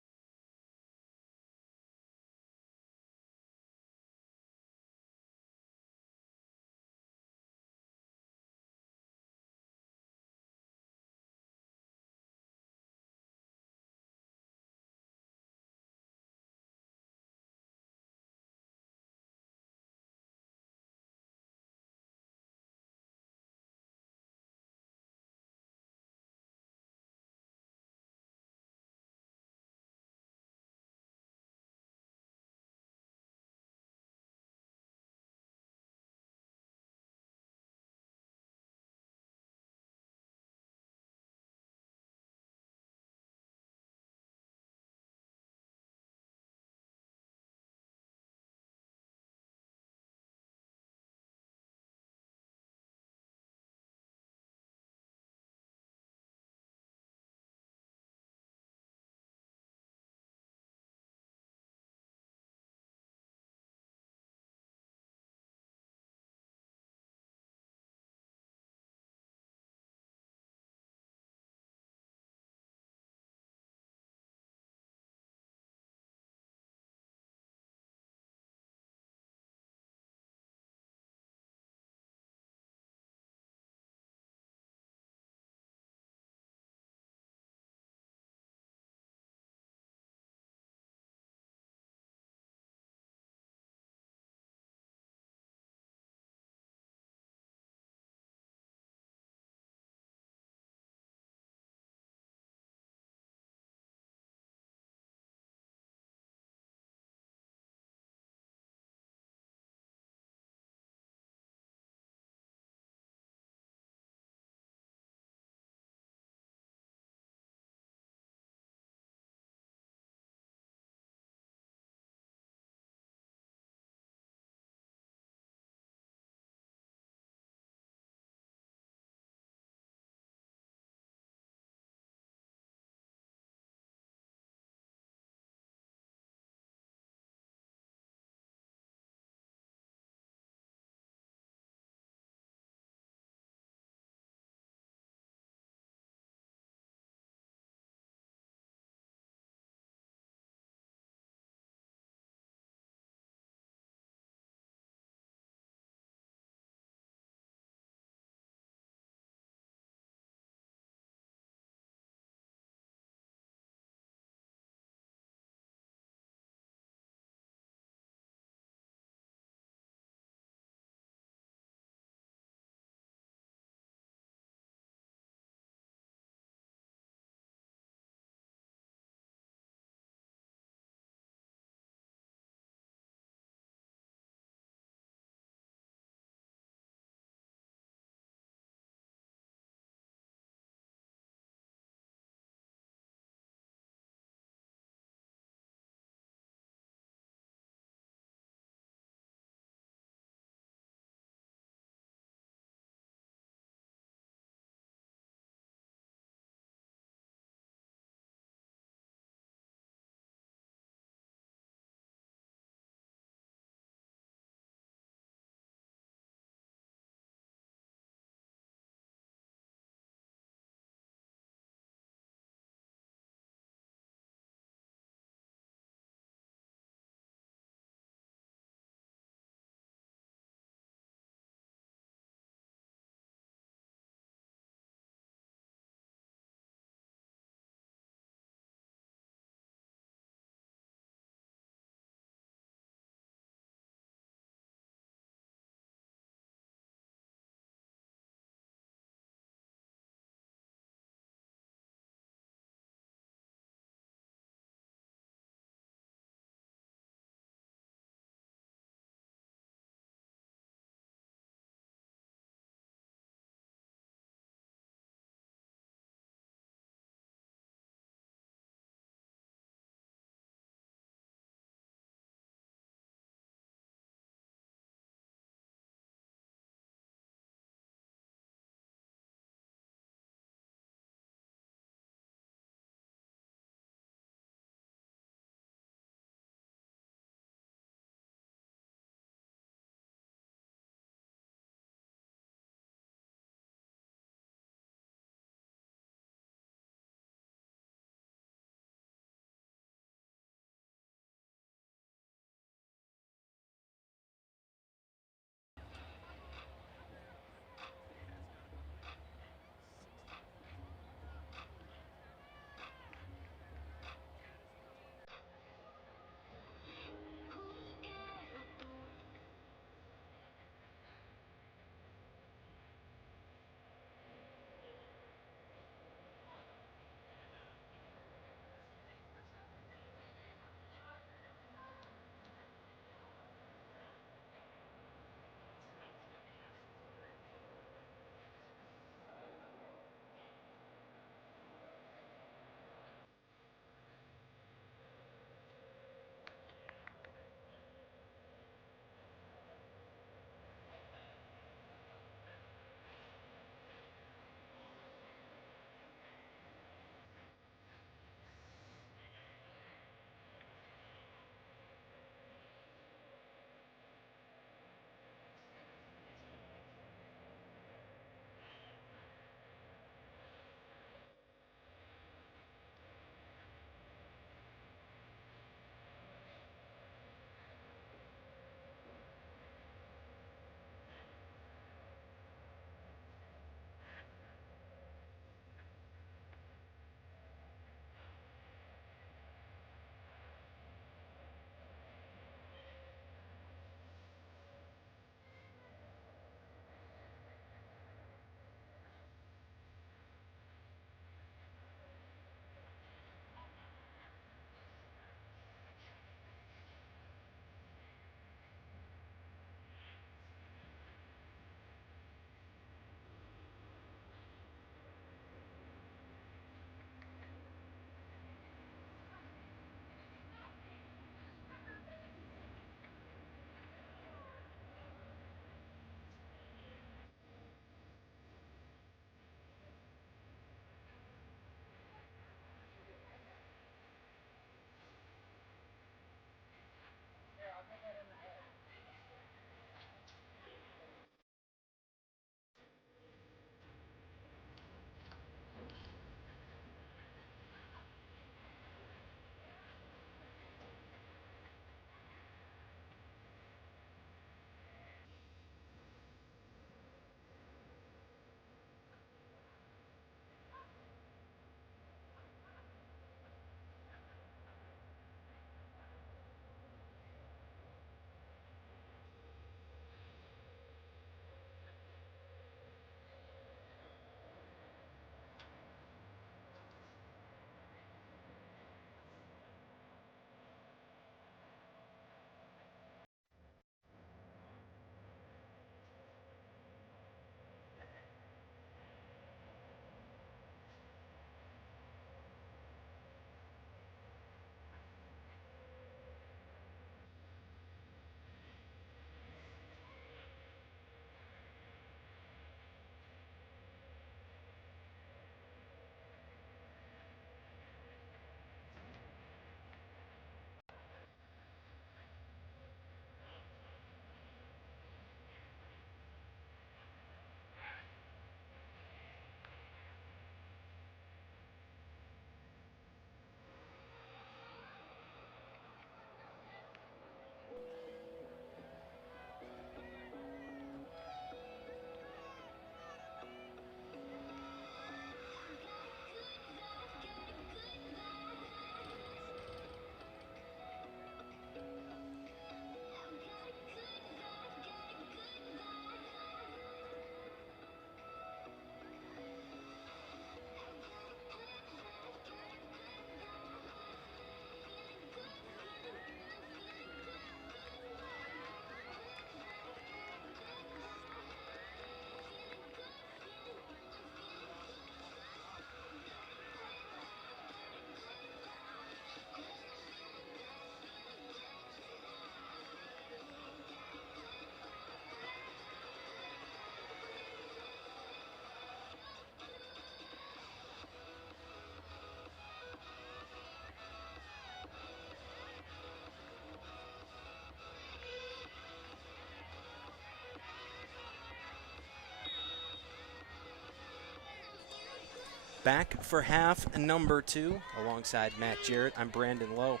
Back for half number 2 alongside Matt Jarrett. I'm Brandon Lowe,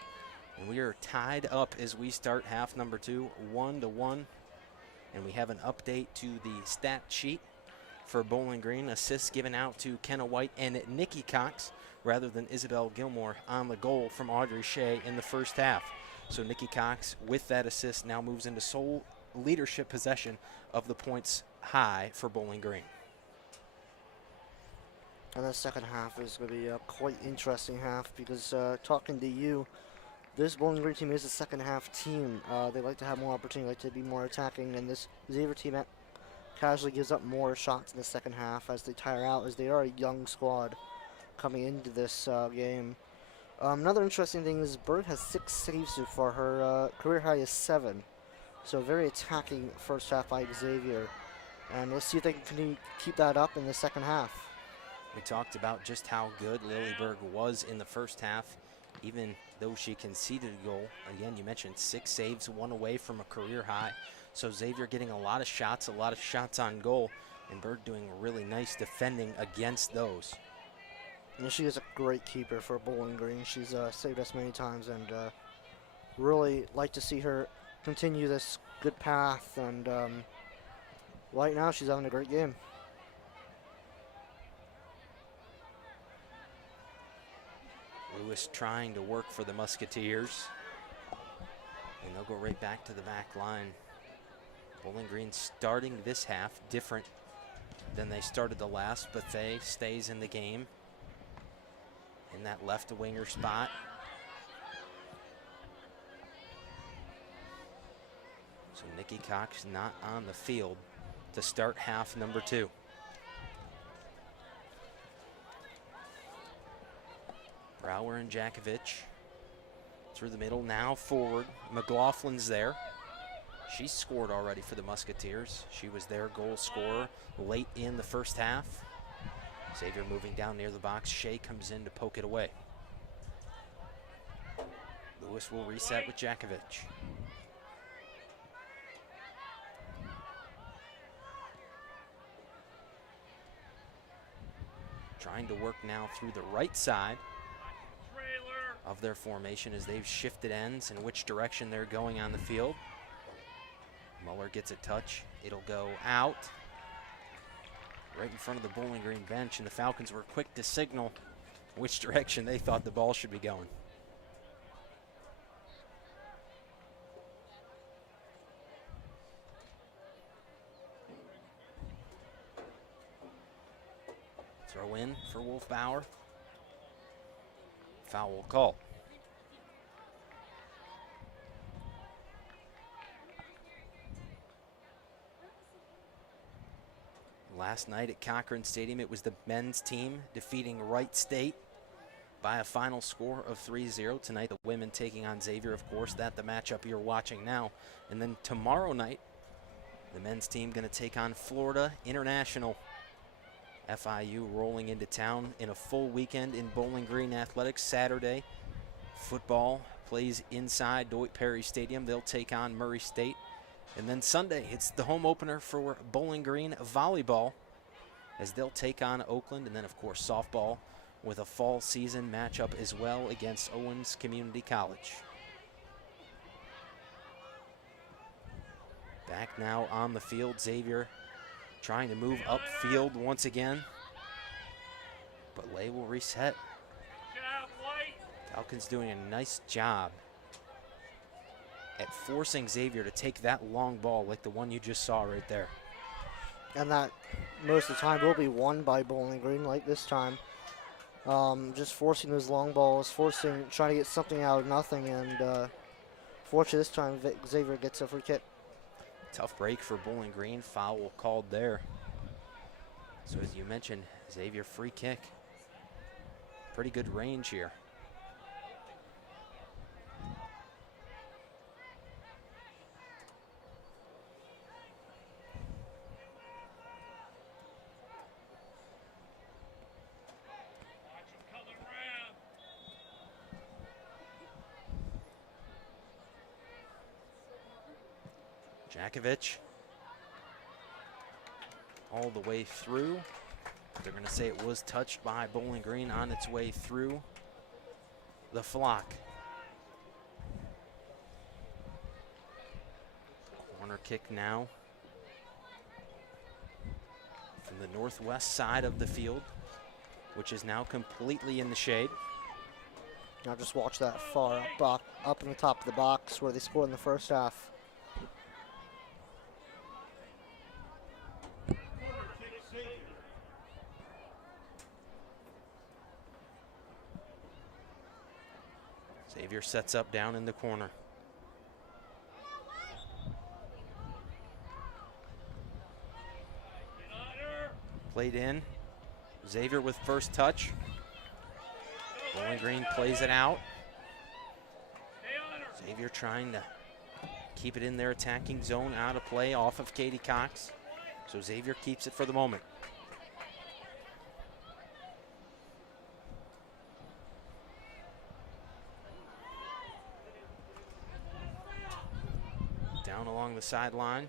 and we are tied up as we start half number 2, 1-1. And we have an update to the stat sheet for Bowling Green. Assists given out to Kenna White and Nikki Cox rather than Isabel Gilmore on the goal from Audrey Shea in the first half. So Nikki Cox, with that assist, now moves into sole leadership possession of the points high for Bowling Green. And the second half is going to be a quite interesting half because talking to you, this Bowling Green team is a second half team. They like to have more opportunity, like to be more attacking, and this Xavier team casually gives up more shots in the second half as they tire out, as they are a young squad coming into this game. Another interesting thing is Berg has 6 saves so far. Her career high is 7. So very attacking first half by Xavier. And let's see if they can continue to keep that up in the second half. We talked about just how good Lilleberg was in the first half, even though she conceded a goal. Again, you mentioned 6 saves, 1 away from a career high. So Xavier getting a lot of shots on goal, and Berg doing really nice defending against those. And she is a great keeper for Bowling Green. She's saved us many times, and really like to see her continue this good path. And right now, she's having a great game. Lewis trying to work for the Musketeers, and they'll go right back to the back line. Bowling Green starting this half different than they started the last, but they stays in the game in that left winger spot. So Nikki Cox not on the field to start half number 2. Brower and Jakovic through the middle, now forward. McLaughlin's there. She scored already for the Musketeers. She was their goal scorer late in the first half. Xavier moving down near the box. Shea comes in to poke it away. Lewis will reset with Jakovic. Trying to work now through the right side of their formation as they've shifted ends and which direction they're going on the field. Muller gets a touch. It'll go out right in front of the Bowling Green bench, and the Falcons were quick to signal which direction they thought the ball should be going. Throw in for Wolf-Bauer. Foul call. Last night at Cochrane Stadium, it was the men's team defeating Wright State by a final score of 3-0. Tonight, the women taking on Xavier, of course. That's the matchup you're watching now. And then tomorrow night, the men's team going to take on Florida International. FIU rolling into town in a full weekend in Bowling Green Athletics. Saturday, football plays inside Dwight Perry Stadium. They'll take on Murray State. And then Sunday, it's the home opener for Bowling Green volleyball as they'll take on Oakland. And then, of course, softball with a fall season matchup as well against Owens Community College. Back now on the field, Xavier trying to move upfield once again, but Lay will reset. Falcons doing a nice job at forcing Xavier to take that long ball like the one you just saw right there. And that most of the time will be won by Bowling Green, like this time. Just forcing those long balls, trying to get something out of nothing, and fortunately this time Xavier gets a free kick. Tough break for Bowling Green, foul called there. So as you mentioned, Xavier free kick. Pretty good range here. Jakovic all the way through. They're going to say it was touched by Bowling Green on its way through the flock. Corner kick now from the northwest side of the field, which is now completely in the shade. Now just watch that far up in the top of the box where they scored in the first half. Xavier sets up down in the corner. Played in. Xavier with first touch. Bowling Green plays it out. Xavier trying to keep it in their attacking zone, out of play off of Katie Cox. So Xavier keeps it for the moment. Down along the sideline.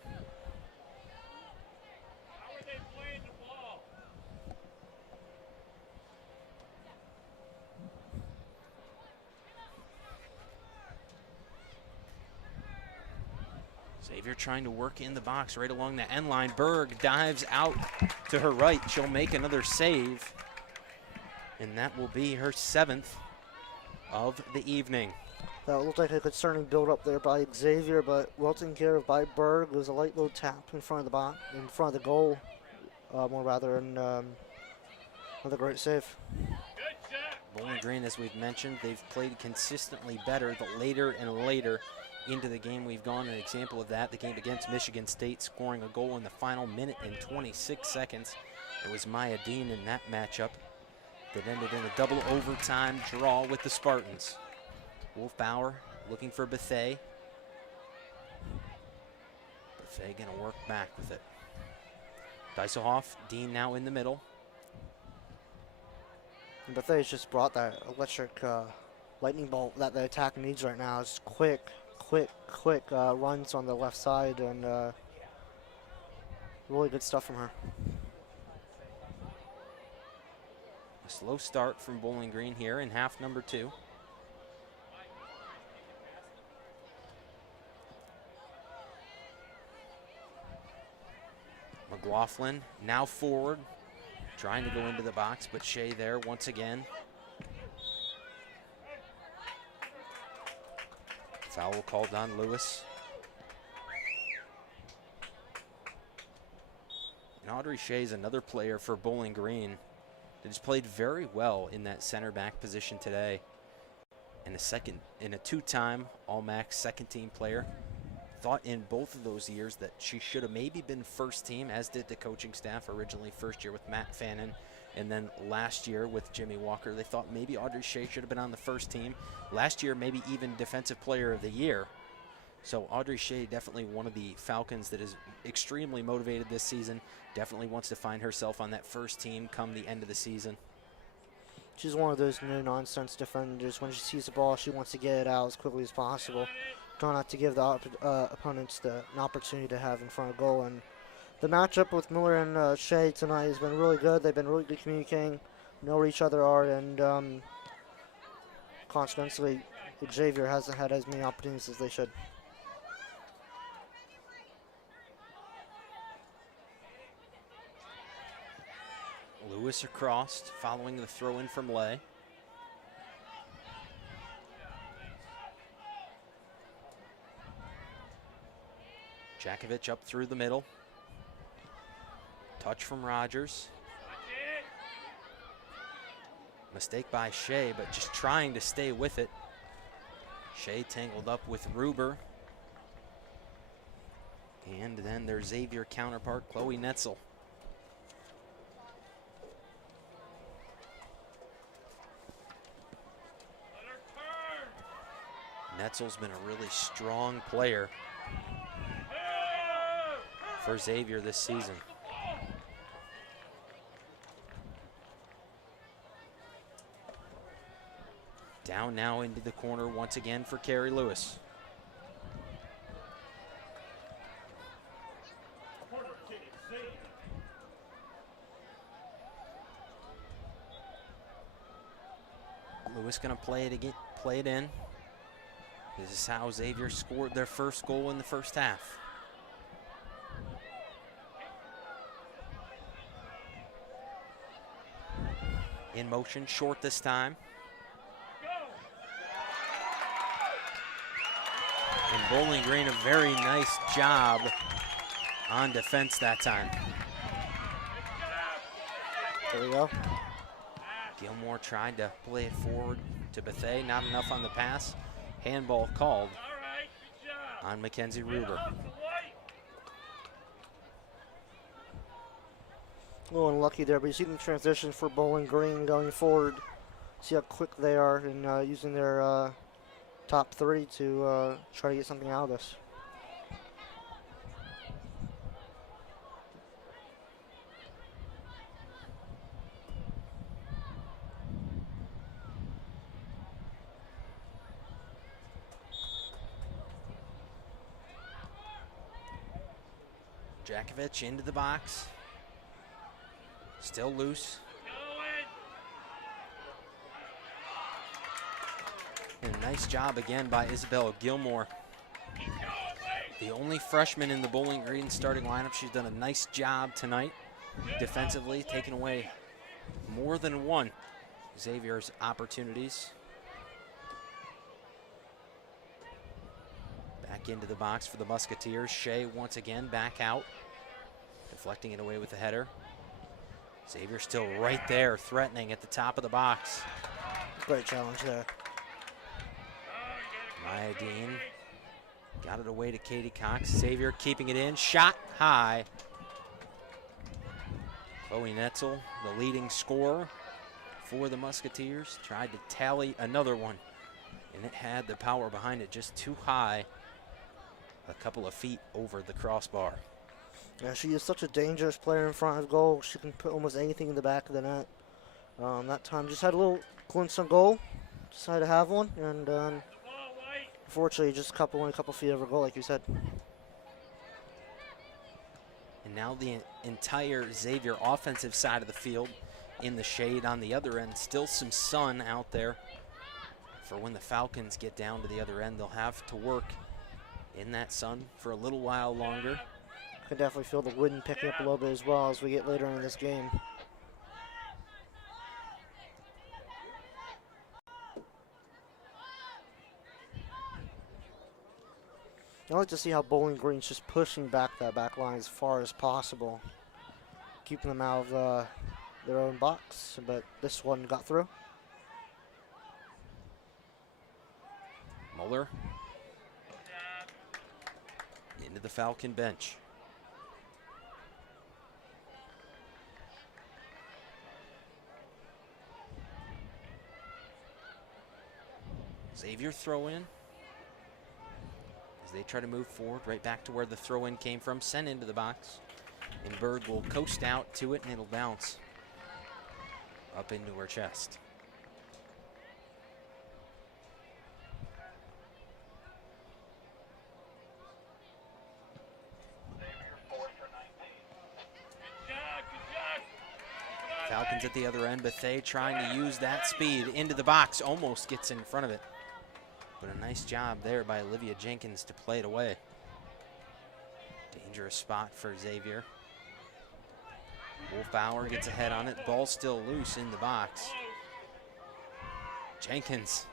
Xavier trying to work in the box right along the end line. Berg dives out to her right. She'll make another save, and that will be her 7th of the evening. That looked like a concerning build up there by Xavier, but well taken care of by Berg. It was a light low tap in front of the box, in front of the goal, more rather, and another great save. Bowling Green, as we've mentioned, they've played consistently better the later and later into the game we've gone. An example of that, the game against Michigan State, scoring a goal in the final minute and 26 seconds. It was Maya Dean in that matchup that ended in a double overtime draw with the Spartans. Wolfbauer looking for Bethea. Bethea gonna work back with it. Dysselhoff, Dean now in the middle. And Bethea's just brought that electric lightning bolt that the attack needs right now. It's quick runs on the left side, and really good stuff from her. A slow start from Bowling Green here in half number 2. McLaughlin now forward, trying to go into the box, but Shea there once again. Foul called on Lewis. And Audrey Shea is another player for Bowling Green that has played very well in that center back position today. And a two-time All-MAC second team player. Thought in both of those years that she should have maybe been first team, as did the coaching staff originally. First year with Matt Fannin, and then last year with Jimmy Walker. They thought maybe Audrey Shea should have been on the first team. Last year, maybe even Defensive Player of the Year. So Audrey Shea, definitely one of the Falcons that is extremely motivated this season. Definitely wants to find herself on that first team come the end of the season. She's one of those no-nonsense defenders. When she sees the ball, she wants to get it out as quickly as possible. Try not to give the opponents an opportunity to have in front of goal. And the matchup with Miller and Shea tonight has been really good. They've been really good communicating, know where each other are, and consequently, Xavier hasn't had as many opportunities as they should. Lewis across, following the throw in from Lay. Jakovic up through the middle. Touch from Rogers. Mistake by Shea, but just trying to stay with it. Shea tangled up with Ruber. And then their Xavier counterpart, Chloe Netzel. Netzel's been a really strong player for Xavier this season. Down now into the corner once again for Carrie Lewis. Lewis going to play it in. This is how Xavier scored their first goal in the first half. In motion, short this time. And Bowling Green, a very nice job on defense that time. There we go. Gilmore tried to play it forward to Bethea, not enough on the pass. Handball called on Mackenzie Ruber. A little unlucky there, but you see the transition for Bowling Green going forward. See how quick they are in using their top three to try to get something out of this. Jakovic into the box. Still loose. And a nice job again by Isabella Gilmore. The only freshman in the Bowling Green starting lineup. She's done a nice job tonight defensively, taking away more than one Xavier's opportunities. Back into the box for the Musketeers. Shea once again back out, deflecting it away with the header. Xavier still right there, threatening at the top of the box. Great challenge there. Maya Dean got it away to Katie Cox. Xavier keeping it in, shot high. Chloe Netzel, the leading scorer for the Musketeers, tried to tally another one, and it had the power behind it, just too high, a couple of feet over the crossbar. Yeah, she is such a dangerous player in front of goal. She can put almost anything in the back of the net. That time just had a little glimpse on goal. Decided to have one, and unfortunately just only a couple feet over goal, like you said. And now the entire Xavier offensive side of the field in the shade on the other end. Still some sun out there for when the Falcons get down to the other end. They'll have to work in that sun for a little while longer. I can definitely feel the wind picking up a little bit as well as we get later in this game. I like to see how Bowling Green's just pushing back that back line as far as possible, keeping them out of their own box, but this one got through. Muller into the Falcon bench. Xavier throw in as they try to move forward right back to where the throw in came from, sent into the box, and Bird will coast out to it and it'll bounce up into her chest. Falcons at the other end, Bethea trying to use that speed into the box, almost gets in front of it. But a nice job there by Olivia Jenkins to play it away. Dangerous spot for Xavier. Wolfbauer gets ahead on it, ball still loose in the box. Jenkins.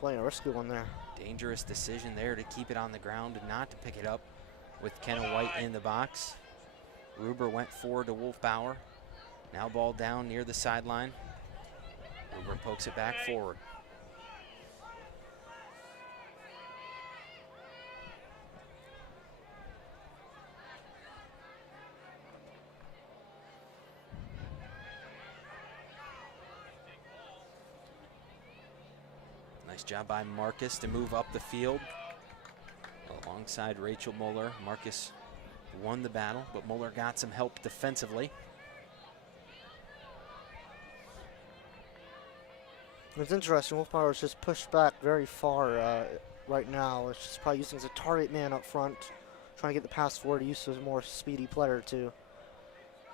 Playing a risky one there. Dangerous decision there to keep it on the ground and not to pick it up with Kenna White in the box. Ruber went forward to Wolfbauer. Now ball down near the sideline. Ruber pokes it back forward. Nice job by Marcus to move up the field alongside Rachel Muller. Marcus won the battle, but Muller got some help defensively. It's interesting, Wolfbauer is just pushed back very far right now. It's just probably using as a target man up front, trying to get the pass forward, use a more speedy player to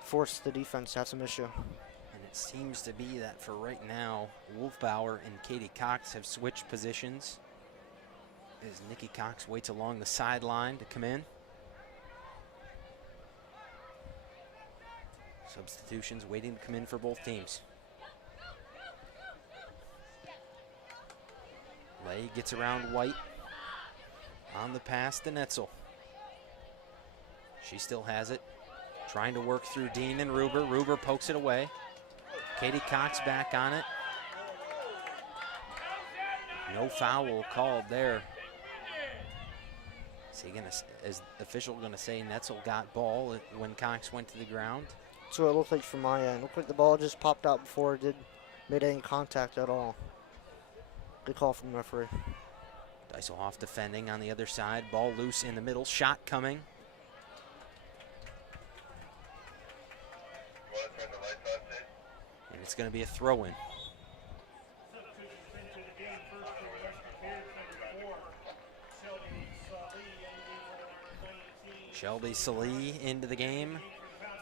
force the defense to have some issue. And it Seems to be that for right now, Wolfbauer and Katie Cox have switched positions as Nikki Cox waits along the sideline to come in. Substitutions waiting to come in for both teams. Lay gets around White on the pass to Netzel. She still has it, trying to work through Dean and Ruber. Ruber pokes it away. Katie Cox back on it. No foul called there. Is the official gonna say Netzel got ball when Cox went to the ground? That's what it looked like from my end. It looked like the ball just popped out before it made any contact at all. Good call from the referee. Deiselhoff defending on the other side. Ball loose in the middle. Shot coming. And it's going to be a throw-in. Shelby Salee into the game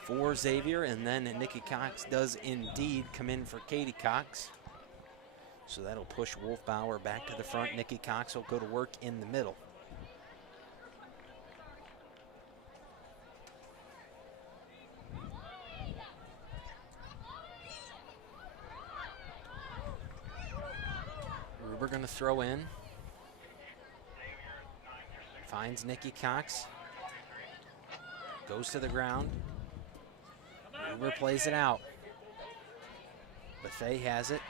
for Xavier, and then Nikki Cox does indeed come in for Katie Cox. So that'll push Wolfbauer back to the front. Nikki Cox will go to work in the middle. Ruber gonna throw in. Finds Nikki Cox. Goes to the ground. Ruber plays it out. Bethea has it.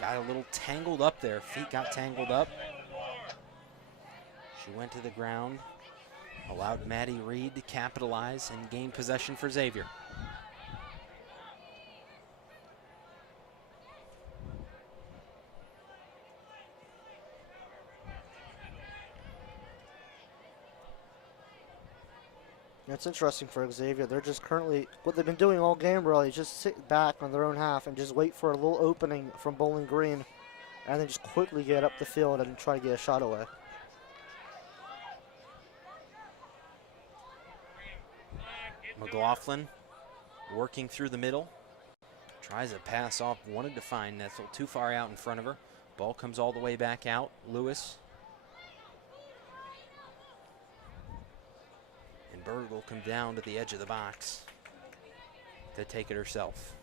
Got a little tangled up there. Feet got tangled up. She went to the ground. Allowed Maddie Reed to capitalize and gain possession for Xavier. That's interesting for Xavier. They're just currently, what they've been doing all game really, is just sit back on their own half and just wait for a little opening from Bowling Green and then just quickly get up the field and try to get a shot away. McLaughlin working through the middle. Tries a pass off, wanted to find Netzel, too far out in front of her. Ball comes all the way back out. Lewis. And Berg will come down to the edge of the box to take it herself.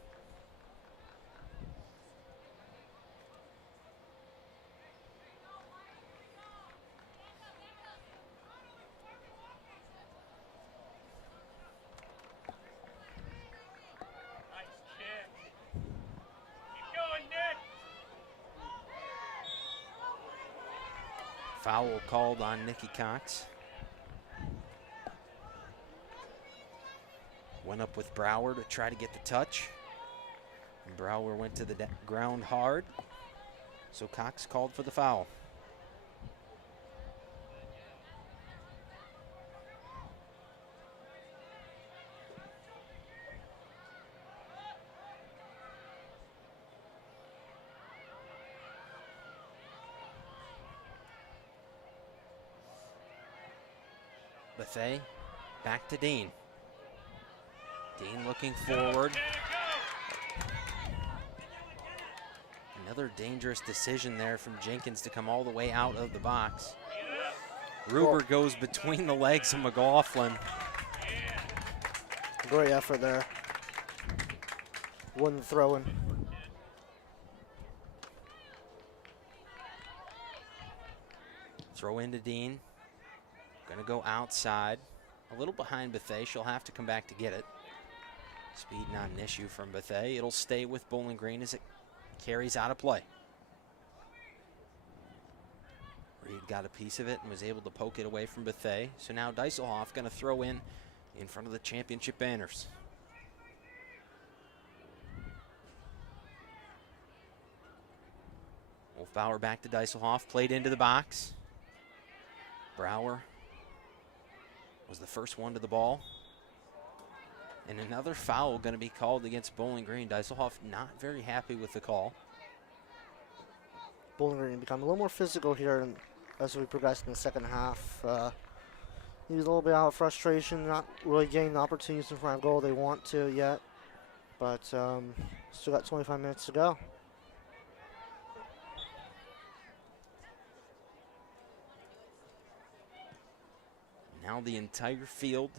Foul called on Nikki Cox. Went up with Brower to try to get the touch. And Brower went to the ground hard. So Cox called for the foul. Bethea back to Dean. Dean looking forward. Another dangerous decision there from Jenkins to come all the way out of the box. Ruber goes between the legs of McLaughlin. Great effort there. One throw-in. Throw into Dean. Gonna go outside. A little behind Bethea. She'll have to come back to get it. Speed not an issue from Bethea. It'll stay with Bowling Green as it carries out of play. Reed got a piece of it and was able to poke it away from Bethea. So now Deiselhoff going to throw in front of the championship banners. Wolfbauer back to Deiselhoff. Played into the box. Brower was the first one to the ball. And another foul going to be called against Bowling Green. Deiselhoff not very happy with the call. Bowling Green become a little more physical here as we progress in the second half. He was a little bit out of frustration, not really getting the opportunities in front of goal they want to yet. But still got 25 minutes to go. Now the entire field,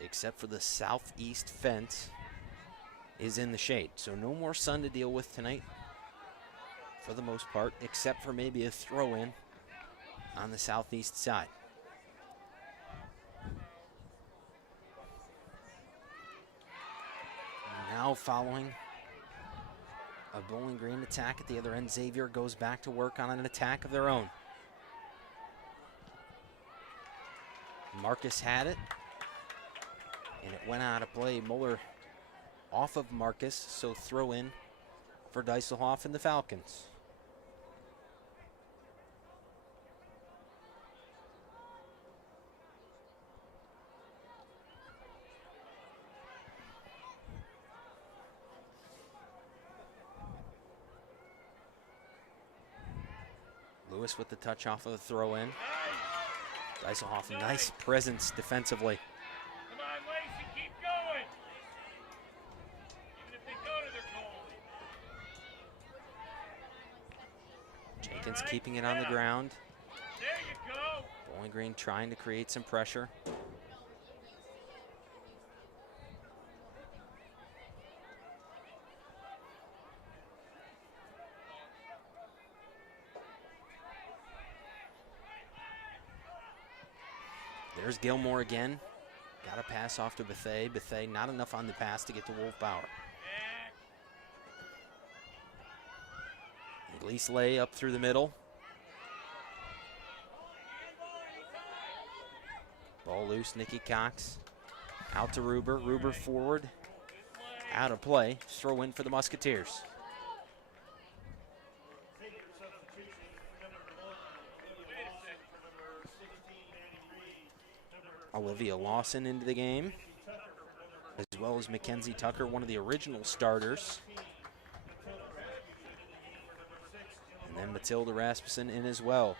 except for the southeast fence, is in the shade. So no more sun to deal with tonight for the most part, except for maybe a throw-in on the southeast side. Now following a Bowling Green attack at the other end, Xavier goes back to work on an attack of their own. Marcus had it, and it went out of play. Muller off of Marcus, so throw in for Dieselhoff and the Falcons. Lewis with the touch off of the throw in. Dieselhoff, nice presence defensively. Come on, Lacey, keep going. Even if they go to their goal. Jenkins keeping it on the ground. There you go. Bowling Green trying to create some pressure. There's Gilmore again. Got a pass off to Bethea. Bethea not enough on the pass to get to Wolfbauer. Gleasley up through the middle. Ball loose, Nikki Cox. Out to Ruber. Ruber forward. Out of play. Throw in for the Musketeers. Olivia Lawson into the game, as well as Mackenzie Tucker, one of the original starters. And then Matilda Rasmussen in as well.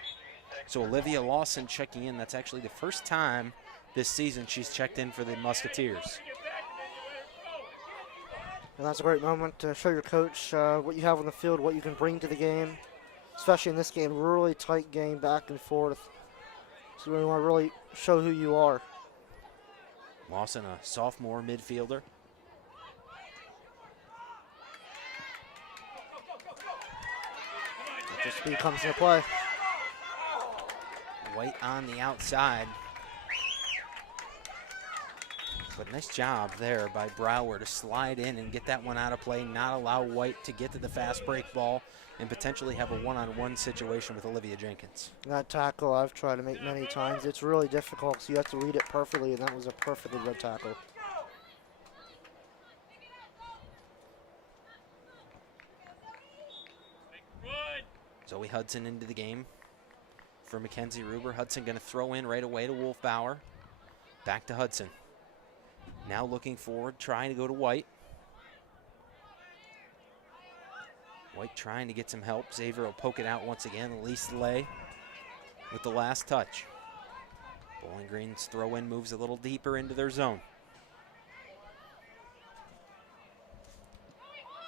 So Olivia Lawson checking in. That's actually the first time this season she's checked in for the Musketeers. And that's a great moment to show your coach what you have on the field, what you can bring to the game, especially in this game, really tight game, back and forth. So we want to really show who you are. Lawson, a sophomore midfielder. Just speed comes into play. White on the outside. But nice job there by Brower to slide in and get that one out of play, not allow White to get to the fast break ball and potentially have a one-on-one situation with Olivia Jenkins. That tackle I've tried to make many times. It's really difficult, so you have to read it perfectly, and that was a perfectly good tackle. Zoe Hudson into the game for Mackenzie Ruber. Hudson going to throw in right away to Wolfbauer. Back to Hudson. Now looking forward, trying to go to White. White trying to get some help. Xavier will poke it out once again. Elise Lay with the last touch. Bowling Green's throw-in moves a little deeper into their zone.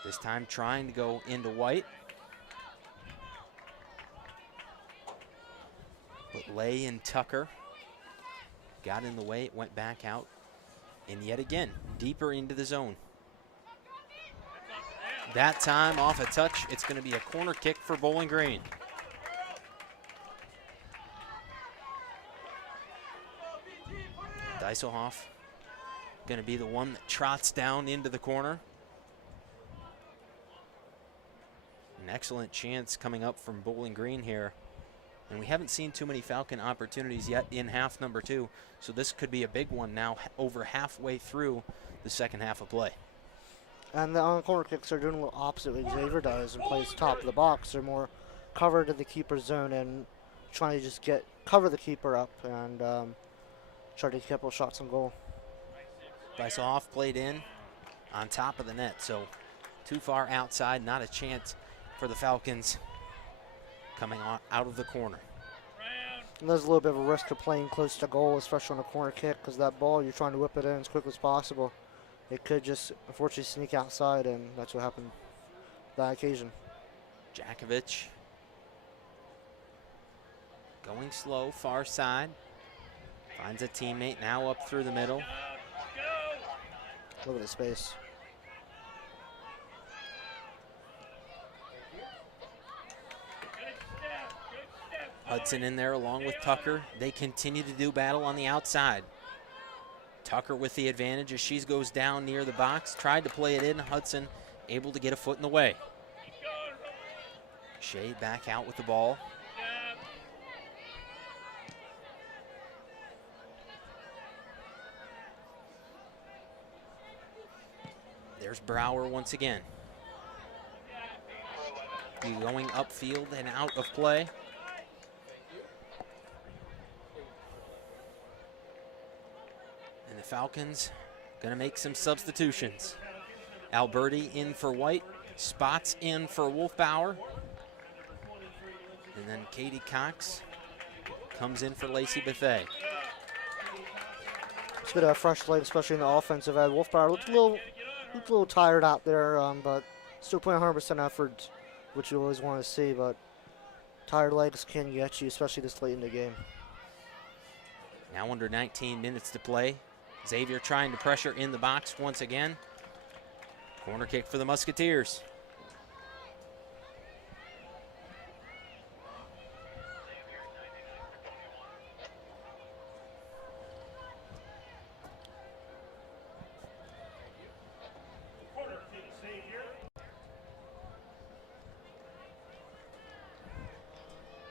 This time trying to go into White. But Lay and Tucker got in the way. It went back out. And yet again, deeper into the zone. That time off a touch, it's going to be a corner kick for Bowling Green. Dieselhoff going to be the one that trots down into the corner. An excellent chance coming up from Bowling Green here. And we haven't seen too many Falcon opportunities yet in half number 2. So this could be a big one now over halfway through the second half of play. And the on-corner kicks are doing a little opposite what Xavier does and plays top of the box. They're more covered in the keeper's zone and trying to just cover the keeper up and try to get a couple shots on goal. Dieselhoff played in on top of the net, so too far outside, not a chance for the Falcons coming out of the corner. And there's a little bit of a risk of playing close to goal, especially on a corner kick, because that ball, you're trying to whip it in as quick as possible. it could just unfortunately sneak outside, and that's what happened that occasion. Jakovic going slow, far side. Finds a teammate, now up through the middle. Look at the space. Hudson in there along with Tucker. They continue to do battle on the outside. Tucker with the advantage as she goes down near the box. Tried to play it in. Hudson able to get a foot in the way. Shea back out with the ball. There's Brower once again. Going upfield and out of play. And the Falcons gonna make some substitutions. Alberti in for White, Spots in for Wolfbauer. And then Katie Cox comes in for Lacey Buffet. It's been a fresh leg, especially in the offensive end. Wolfbauer looked a little tired out there, but still putting 100% effort, which you always want to see. But tired legs can get you, especially this late in the game. Now under 19 minutes to play. Xavier trying to pressure in the box once again. Corner kick for the Musketeers.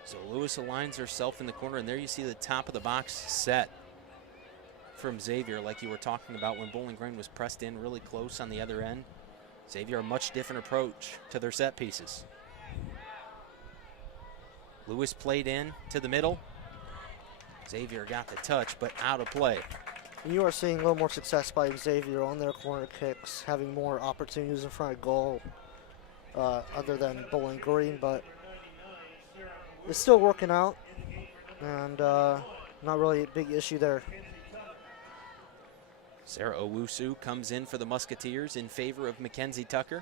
So Lewis aligns herself in the corner, and there you see the top of the box set from Xavier, like you were talking about when Bowling Green was pressed in really close on the other end. Xavier, a much different approach to their set pieces. Lewis played in to the middle. Xavier got the touch, but out of play. You are seeing a little more success by Xavier on their corner kicks, having more opportunities in front of goal other than Bowling Green, but it's still working out, and not really a big issue there. Sarah Owusu comes in for the Musketeers in favor of Mackenzie Tucker.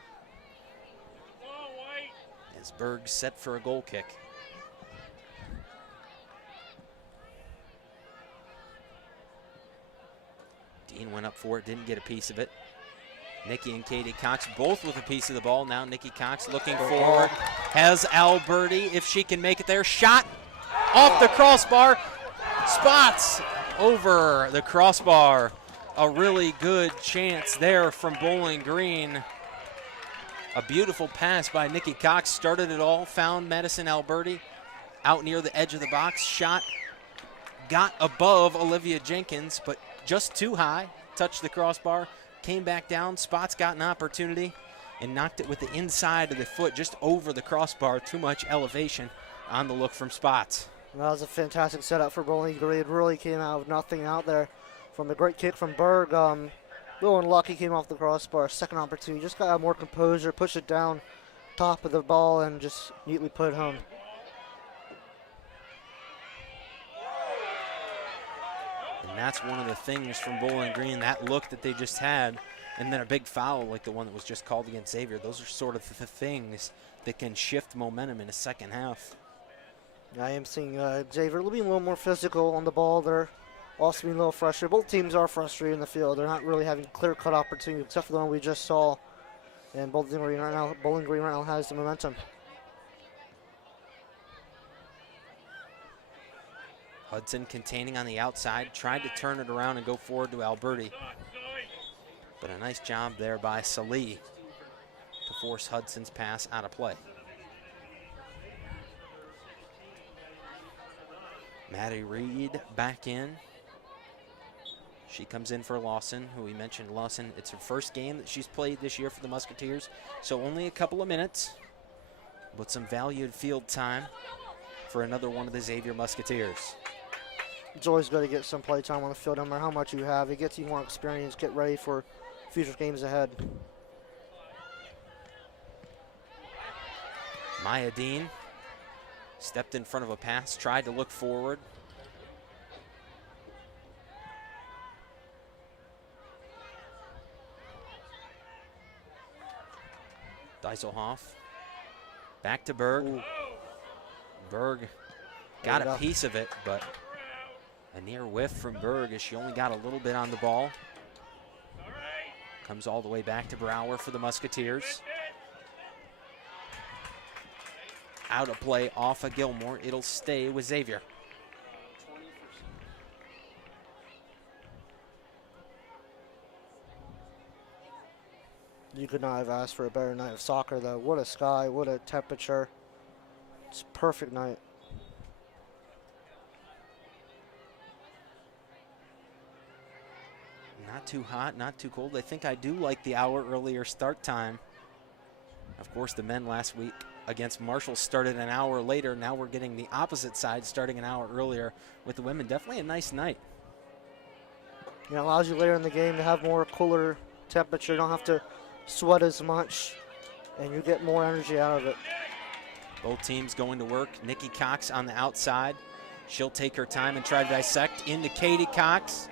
As Berg set for a goal kick. Dean went up for it, didn't get a piece of it. Nikki and Katie Cox both with a piece of the ball. Now Nikki Cox looking forward. Has Alberti, if she can make it there. Shot off the crossbar. Spots over the crossbar. A really good chance there from Bowling Green. A beautiful pass by Nikki Cox. Started it all, found Madison Alberti out near the edge of the box. Shot got above Olivia Jenkins, but just too high. Touched the crossbar, came back down. Spots got an opportunity and knocked it with the inside of the foot just over the crossbar. Too much elevation on the look from Spots. That was a fantastic setup for Bowling Green. It really came out of nothing out there. From a great kick from Berg, little unlucky, came off the crossbar. Second opportunity, just got to have more composure, push it down, top of the ball, and just neatly put it home. And that's one of the things from Bowling Green, that look that they just had, and then a big foul like the one that was just called against Xavier. Those are sort of the things that can shift momentum in a second half. I am seeing Xavier being a little more physical on the ball there. Also being a little frustrated. Both teams are frustrated in the field. They're not really having clear-cut opportunities, except for the one we just saw. And Bowling Green right now has the momentum. Hudson containing on the outside, tried to turn it around and go forward to Alberti. But a nice job there by Salih to force Hudson's pass out of play. Maddie Reed back in. She comes in for Lawson, who we mentioned. Lawson, it's her first game that she's played this year for the Musketeers, so only a couple of minutes, but some valued field time for another one of the Xavier Musketeers. It's always good to get some play time on the field, no matter how much you have. It gets you more experience, get ready for future games ahead. Maya Dean stepped in front of a pass, tried to look forward. Dieselhoff. Back to Berg. Ooh. Berg got a piece of it, but a near whiff from Berg as she only got a little bit on the ball. Comes all the way back to Brower for the Musketeers. Out of play off of Gilmore. It'll stay with Xavier. You could not have asked for a better night of soccer, though. What a sky, what a temperature. It's a perfect night. Not too hot, not too cold. I think I do like the hour earlier start time. Of course, the men last week against Marshall started an hour later. Now we're getting the opposite side starting an hour earlier with the women. Definitely a nice night. It allows you later in the game to have more cooler temperature. You don't have to sweat as much, and you get more energy out of it. Both teams going to work. Nikki Cox on the outside. She'll take her time and try to dissect into Katie Cox.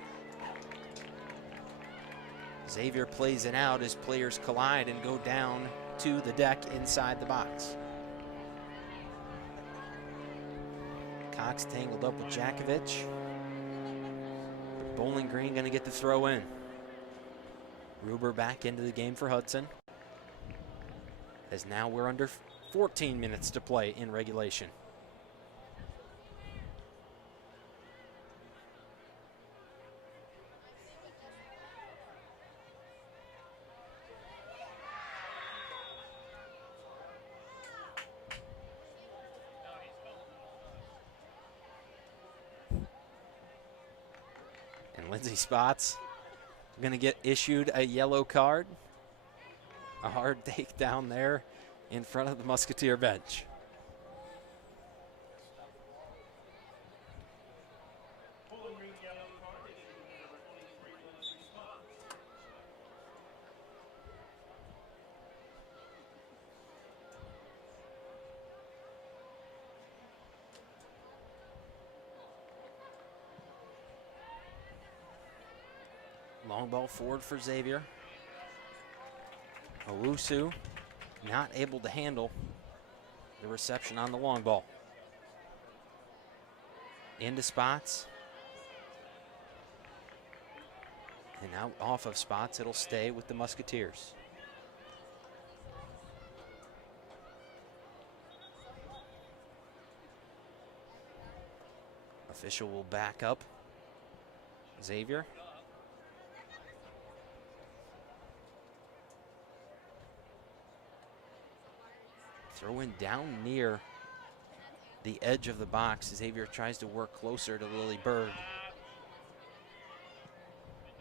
Xavier plays it out as players collide and go down to the deck inside the box. Cox tangled up with Jakovic. But Bowling Green gonna get the throw in. Ruber back into the game for Hudson. As now we're under 14 minutes to play in regulation. Lindsay Spots going to get issued a yellow card. A hard take down there in front of the Musketeer bench. Long ball forward for Xavier. Owusu not able to handle the reception on the long ball. Into Spots. And out off of Spots, it'll stay with the Musketeers. Official will back up Xavier. Throw in down near the edge of the box. Xavier tries to work closer to Lily Berg.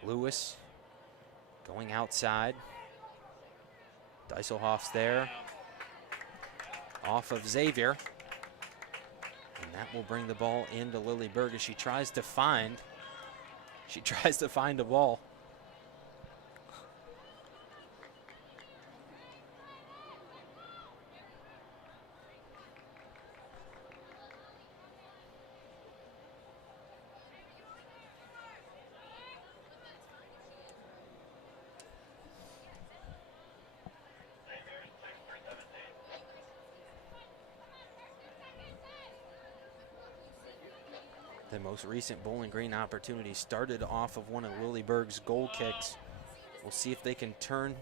Lewis going outside. Dieselhoff's there. Off of Xavier. And that will bring the ball into Lily Berg as she tries to find a ball. The most recent Bowling Green opportunity started off of one of Lily Berg's goal kicks. We'll see if they can turn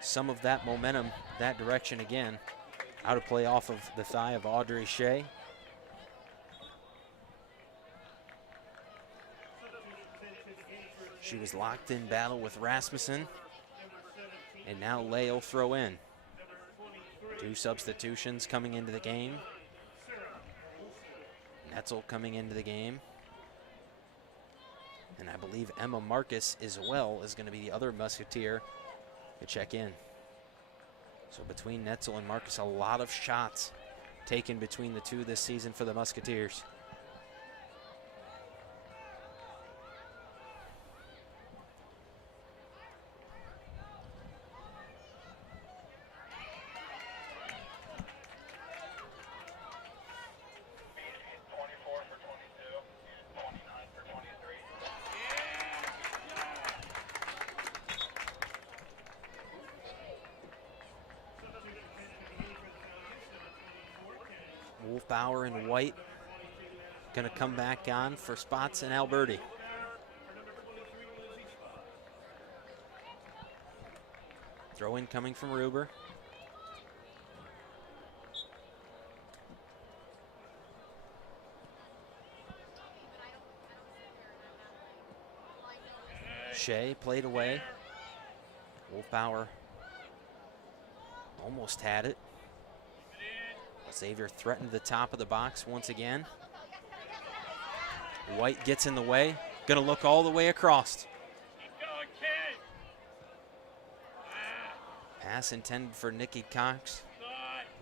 some of that momentum that direction again. Out of play off of the thigh of Audrey Shea. She was locked in battle with Rasmussen. And now Lay will throw in. 2 substitutions coming into the game. Netzel coming into the game. And I believe Emma Marcus as well is going to be the other Musketeer to check in. So between Netzel and Marcus, a lot of shots taken between the two this season for the Musketeers. Wolfbauer and White going to come back on for spots in Alberti. Throw in coming from Ruber. Shea played away. Wolfbauer almost had it. Xavier threatened the top of the box once again. White gets in the way. Gonna look all the way across. Pass intended for Nikki Cox.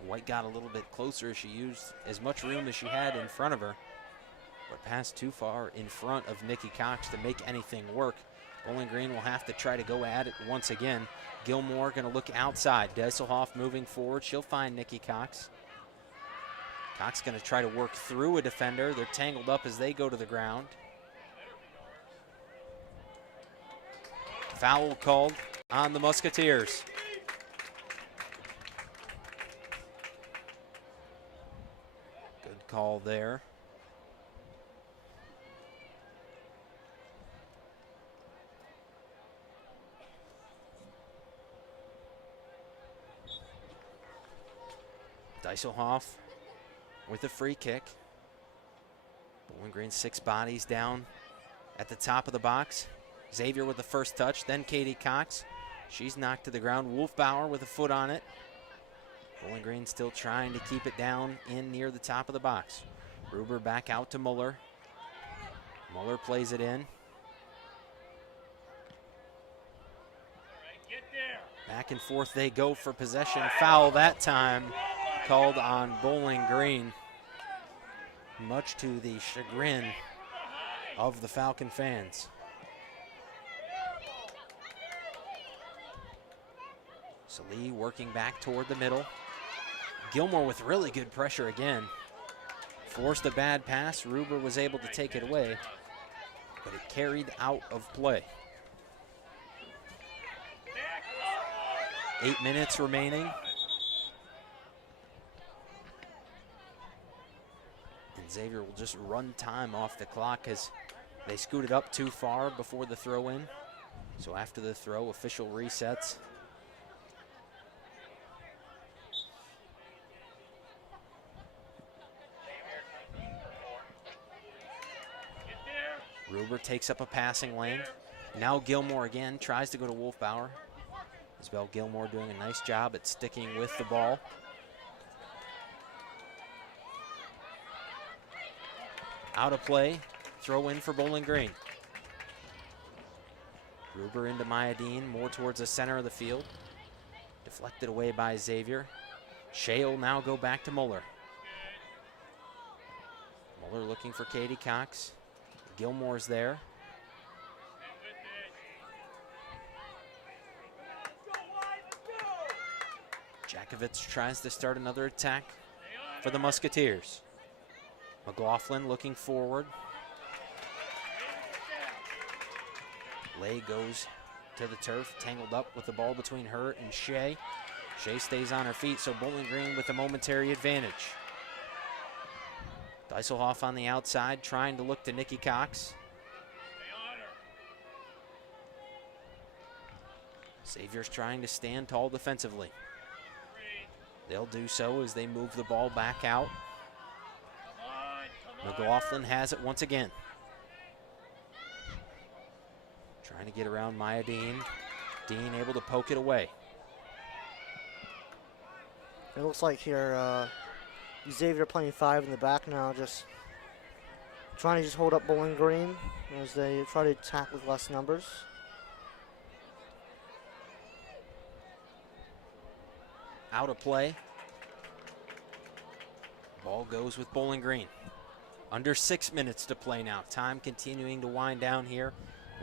White got a little bit closer. She used as much room as she had in front of her, but passed too far in front of Nikki Cox to make anything work. Bowling Green will have to try to go at it once again. Gilmore gonna look outside. Dieselhoff moving forward. She'll find Nikki Cox. Cox gonna try to work through a defender. They're tangled up as they go to the ground. Foul called on the Musketeers. Good call there. Dieselhoff with a free kick. Bowling Green 6 bodies down at the top of the box. Xavier with the first touch, then Katie Cox. She's knocked to the ground. Wolfbauer with a foot on it. Bowling Green still trying to keep it down in near the top of the box. Ruber back out to Muller. Muller plays it in. Back and forth they go for possession. Foul that time called on Bowling Green, much to the chagrin of the Falcon fans. Salee working back toward the middle. Gilmore with really good pressure again. Forced a bad pass. Ruber was able to take it away, but it carried out of play. 8 minutes remaining. And Xavier will just run time off the clock as they scooted up too far before the throw-in. So after the throw, official resets. Ruber takes up a passing lane. Now Gilmore again tries to go to Wolfbauer. Isabel Gilmore doing a nice job at sticking with the ball. Out of play, throw in for Bowling Green. Ruber into Mayadine, more towards the center of the field. Deflected away by Xavier. Shea will now go back to Muller. Muller looking for Katie Cox. Gilmore's there. Jakovich tries to start another attack for the Musketeers. McLaughlin looking forward. Lay goes to the turf, tangled up with the ball between her and Shea. Shea stays on her feet, so Bowling Green with a momentary advantage. Dieselhoff on the outside, trying to look to Nikki Cox. Xavier's trying to stand tall defensively. They'll do so as they move the ball back out. McLaughlin has it once again. Trying to get around Maya Dean. Dean able to poke it away. It looks like here Xavier playing 5 in the back now, just trying to just hold up Bowling Green as they try to attack with less numbers. Out of play. Ball goes with Bowling Green. Under 6 minutes to play now. Time continuing to wind down here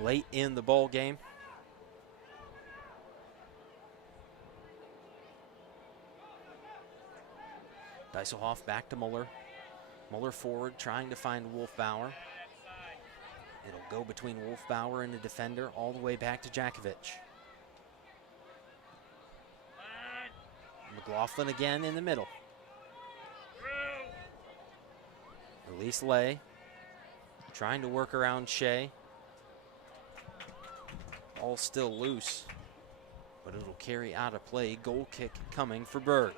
late in the ball game. Dieselhoff back to Muller. Muller forward, trying to find Wolfbauer. It'll go between Wolfbauer and the defender all the way back to Jakovich. McLaughlin again in the middle. Elise Lay trying to work around Shea. All still loose, but it'll carry out of play. Goal kick coming for Berg.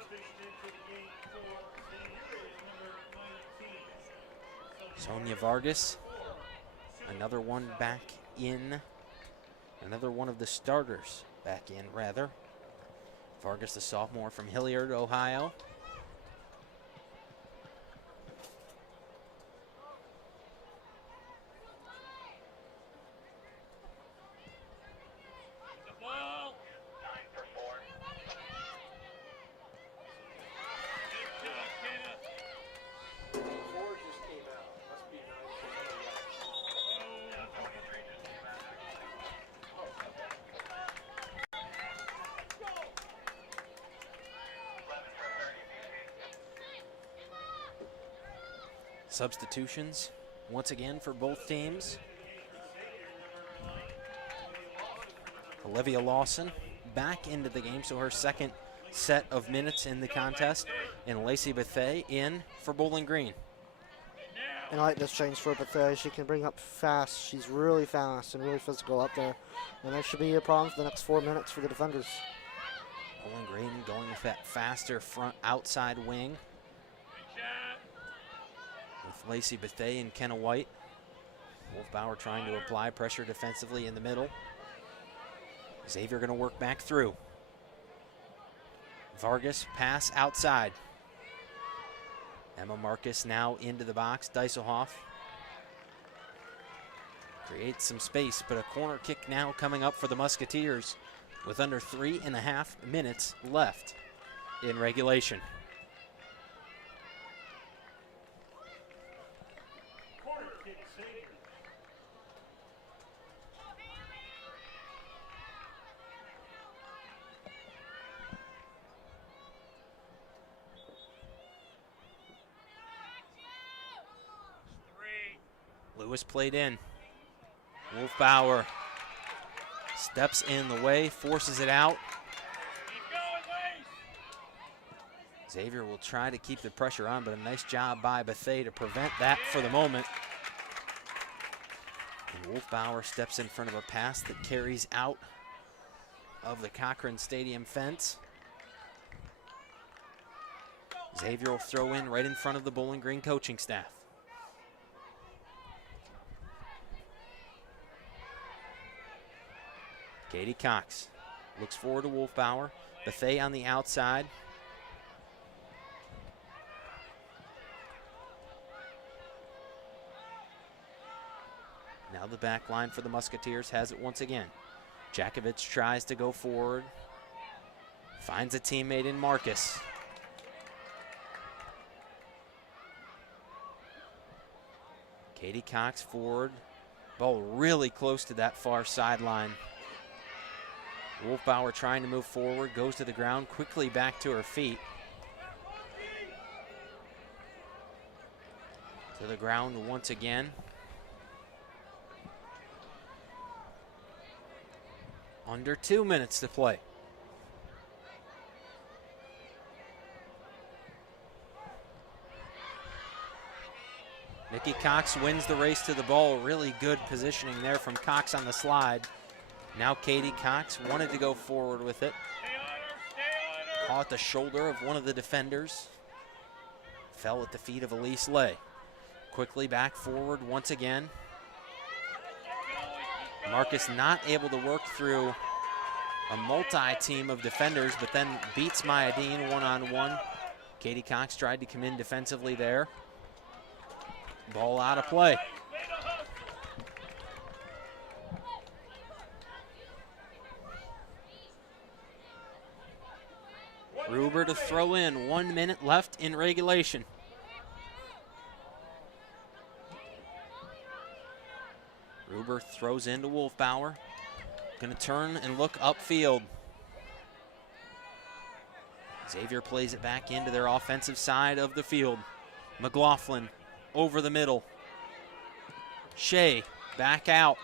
Sonia Vargas, another one back in. Another one of the starters back in, rather. Vargas, the sophomore from Hilliard, Ohio. Substitutions once again for both teams. Olivia Lawson back into the game, so her second set of minutes in the contest. And Lacey Bethay in for Bowling Green. And I like this change for Bethay. She can bring up fast. She's really fast and really physical up there. And that should be a problem for the next 4 minutes for the defenders. Bowling Green going with that faster front outside wing. With Lacey Bethay and Kenna White. Wolfbauer trying to apply pressure defensively in the middle. Xavier going to work back through. Vargas pass outside. Emma Marcus now into the box. Dieselhoff creates some space, but a corner kick now coming up for the Musketeers with under 3.5 minutes left in regulation. Lewis played in. Wolfbauer steps in the way, forces it out. Xavier will try to keep the pressure on, but a nice job by Bethay to prevent that for the moment. And Wolfbauer steps in front of a pass that carries out of the Cochrane Stadium fence. Xavier will throw in right in front of the Bowling Green coaching staff. Katie Cox looks forward to Wolfbauer. Bethay on the outside. Now the back line for the Musketeers has it once again. Jakovic tries to go forward. Finds a teammate in Marcus. Katie Cox forward. Ball really close to that far sideline. Wolfbauer trying to move forward, goes to the ground, quickly back to her feet. To the ground once again. Under 2 minutes to play. Nikki Cox wins the race to the ball. Really good positioning there from Cox on the slide. Now Katie Cox wanted to go forward with it. Caught the shoulder of one of the defenders. Fell at the feet of Elise Lay. Quickly back forward once again. Marcus not able to work through a multi-team of defenders, but then beats Maya Dean one-on-one. Katie Cox tried to come in defensively there. Ball out of play. Ruber to throw in. 1 minute left in regulation. Ruber throws into Wolfbauer. Going to turn and look upfield. Xavier plays it back into their offensive side of the field. McLaughlin over the middle. Shea back out.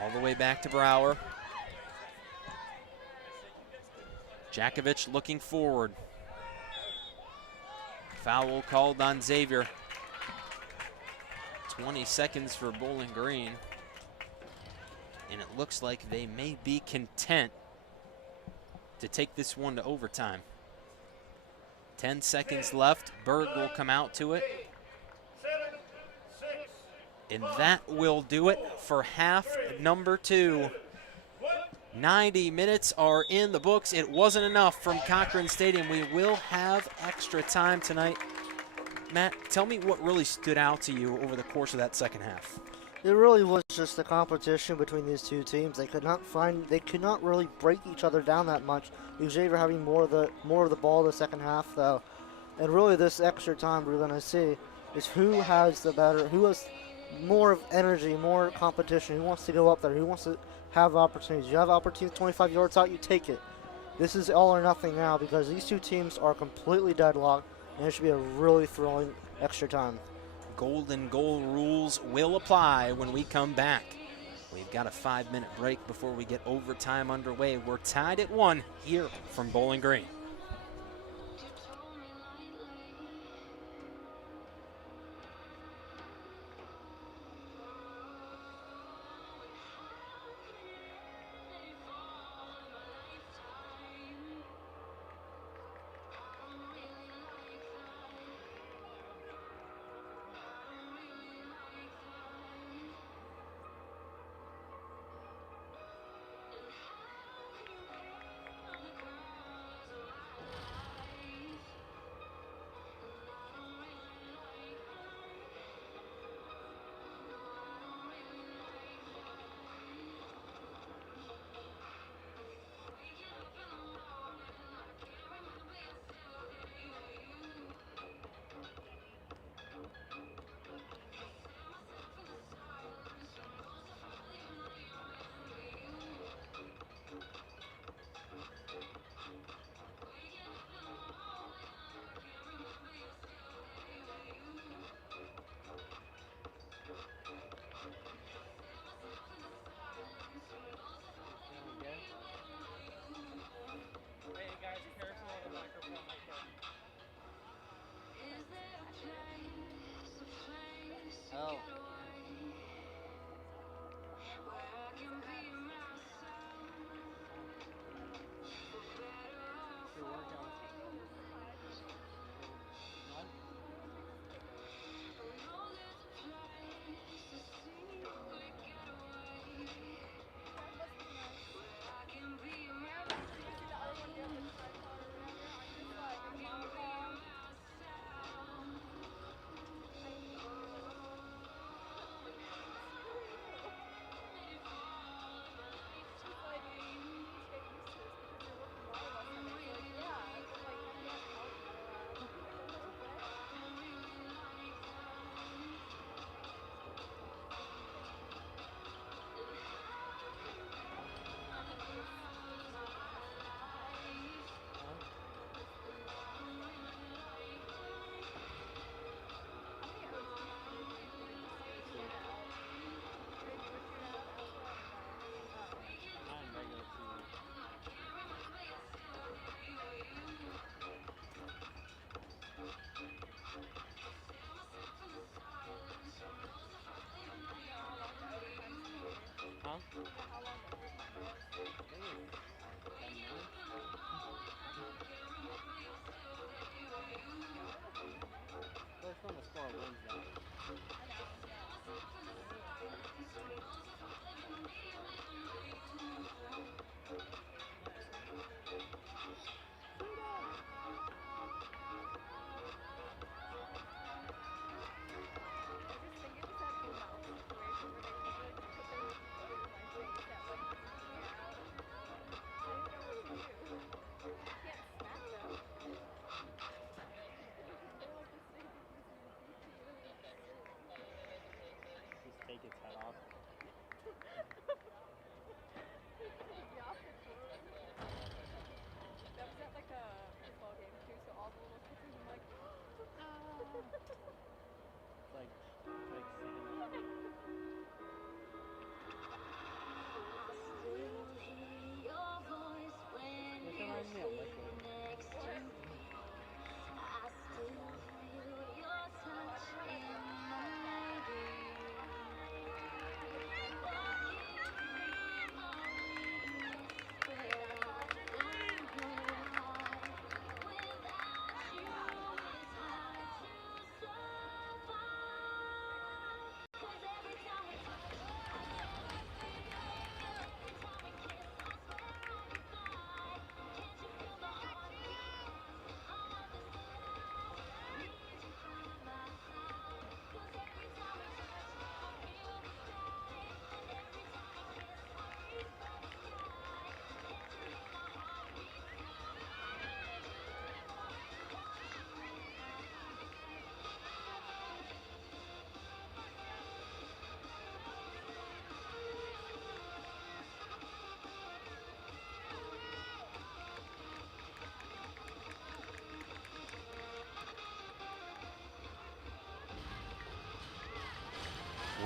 All the way back to Brower. Jakovic looking forward. Foul called on Xavier. 20 seconds for Bowling Green. And it looks like they may be content to take this one to overtime. 10 seconds left. Berg will come out to it. And that will do it for half number 2. 90 minutes are in the books. It wasn't enough from Cochrane Stadium. We will have extra time tonight. Matt, tell me what really stood out to you over the course of that second half. It really was just the competition between these two teams. They could not really break each other down that much. Xavier having more of the ball in the second half though. And really this extra time we're gonna see is who has more of energy, more competition, who wants to go up there, who wants to have opportunities. You have opportunities 25 yards out, you take it. This is all or nothing now because these two teams are completely deadlocked and it should be a really thrilling extra time. Golden goal rules will apply when we come back. We've got a 5-minute break before we get overtime underway. We're tied at 1 here from Bowling Green.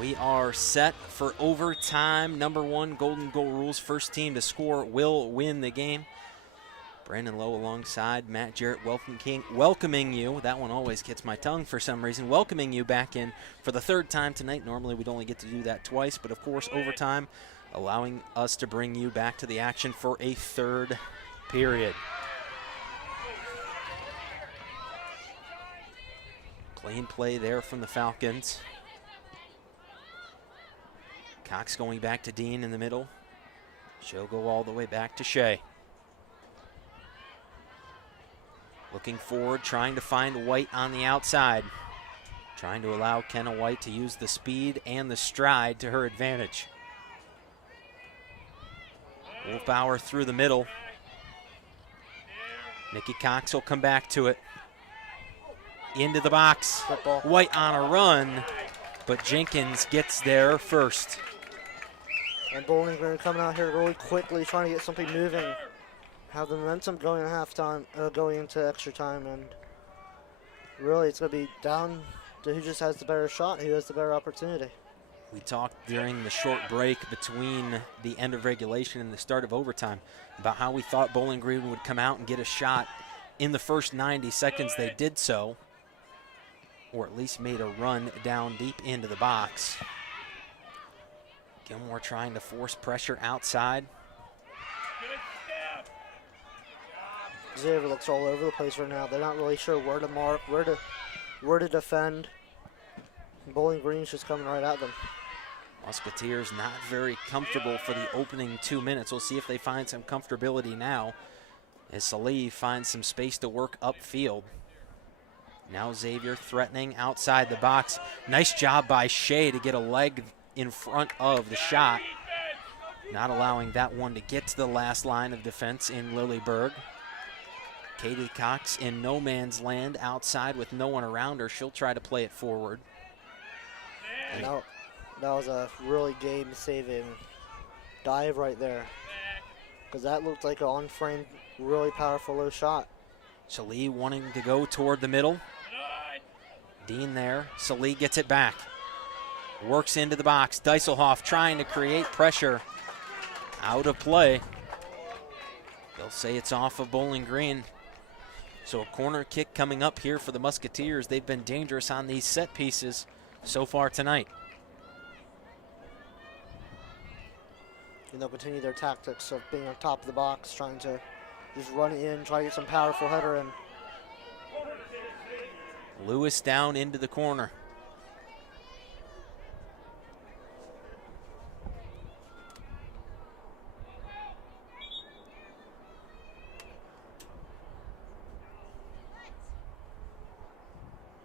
We are set for overtime. Number 1, golden goal rules. First team to score will win the game. Brandon Lowe alongside Matt Jarrett welcoming you. That one always gets my tongue for some reason. Welcoming you back in for the 3rd time tonight. Normally we'd only get to do that twice, but of course overtime allowing us to bring you back to the action for a 3rd period. Clean play there from the Falcons. Cox going back to Dean in the middle. She'll go all the way back to Shea. Looking forward, trying to find White on the outside. Trying to allow Kenna White to use the speed and the stride to her advantage. Wolfbauer through the middle. Nikki Cox will come back to it. Into the box. Football. White on a run, but Jenkins gets there first. And Bowling Green coming out here really quickly, trying to get something moving. Have the momentum going at halftime, going into extra time, and really it's going to be down to who just has the better shot, who has the better opportunity. We talked during the short break between the end of regulation and the start of overtime about how we thought Bowling Green would come out and get a shot. In the first 90 seconds, they did so, or at least made a run down deep into the box. Gilmore trying to force pressure outside. Xavier looks all over the place right now. They're not really sure where to mark, where to defend. Bowling Green's just coming right at them. Musketeers not very comfortable for the opening 2 minutes. We'll see if they find some comfortability now as Salih finds some space to work upfield. Now Xavier threatening outside the box. Nice job by Shea to get a leg in front of the shot. Not allowing that one to get to the last line of defense in Lilleberg. Katie Cox in no man's land outside with no one around her. She'll try to play it forward. And that was a really game-saving dive right there, because that looked like an on-frame, really powerful low shot. Salih wanting to go toward the middle. Dean there. Salih gets it back. Works into the box. Dieselhoff trying to create pressure. Out of play. They'll say it's off of Bowling Green. So a corner kick coming up here for the Musketeers. They've been dangerous on these set pieces so far tonight. And they'll continue their tactics of being on top of the box, trying to just run it in, try to get some powerful header in. Lewis down into the corner.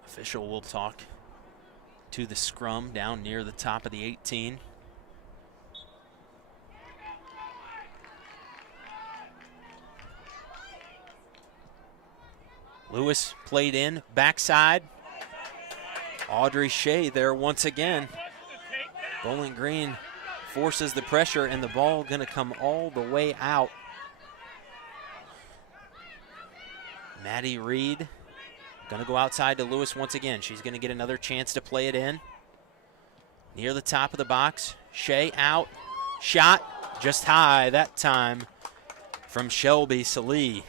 Official will talk to the scrum down near the top of the 18. Lewis played in, backside. Audrey Shea there once again. Bowling Green forces the pressure, and the ball gonna come all the way out. Maddie Reed gonna go outside to Lewis once again. She's gonna get another chance to play it in. Near the top of the box, Shea out, shot just high that time from Shelby Salih.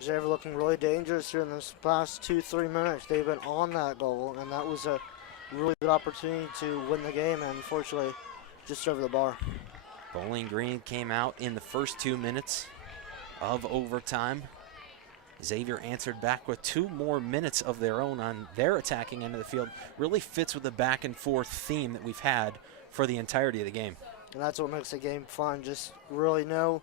Xavier looking really dangerous here in this past 2-3 minutes. They've been on that goal, and that was a really good opportunity to win the game, and unfortunately just over the bar. Bowling Green came out in the first 2 minutes of overtime. Xavier answered back with 2 more minutes of their own on their attacking end of the field. Really fits with the back and forth theme that we've had for the entirety of the game. And that's what makes the game fun. Just really no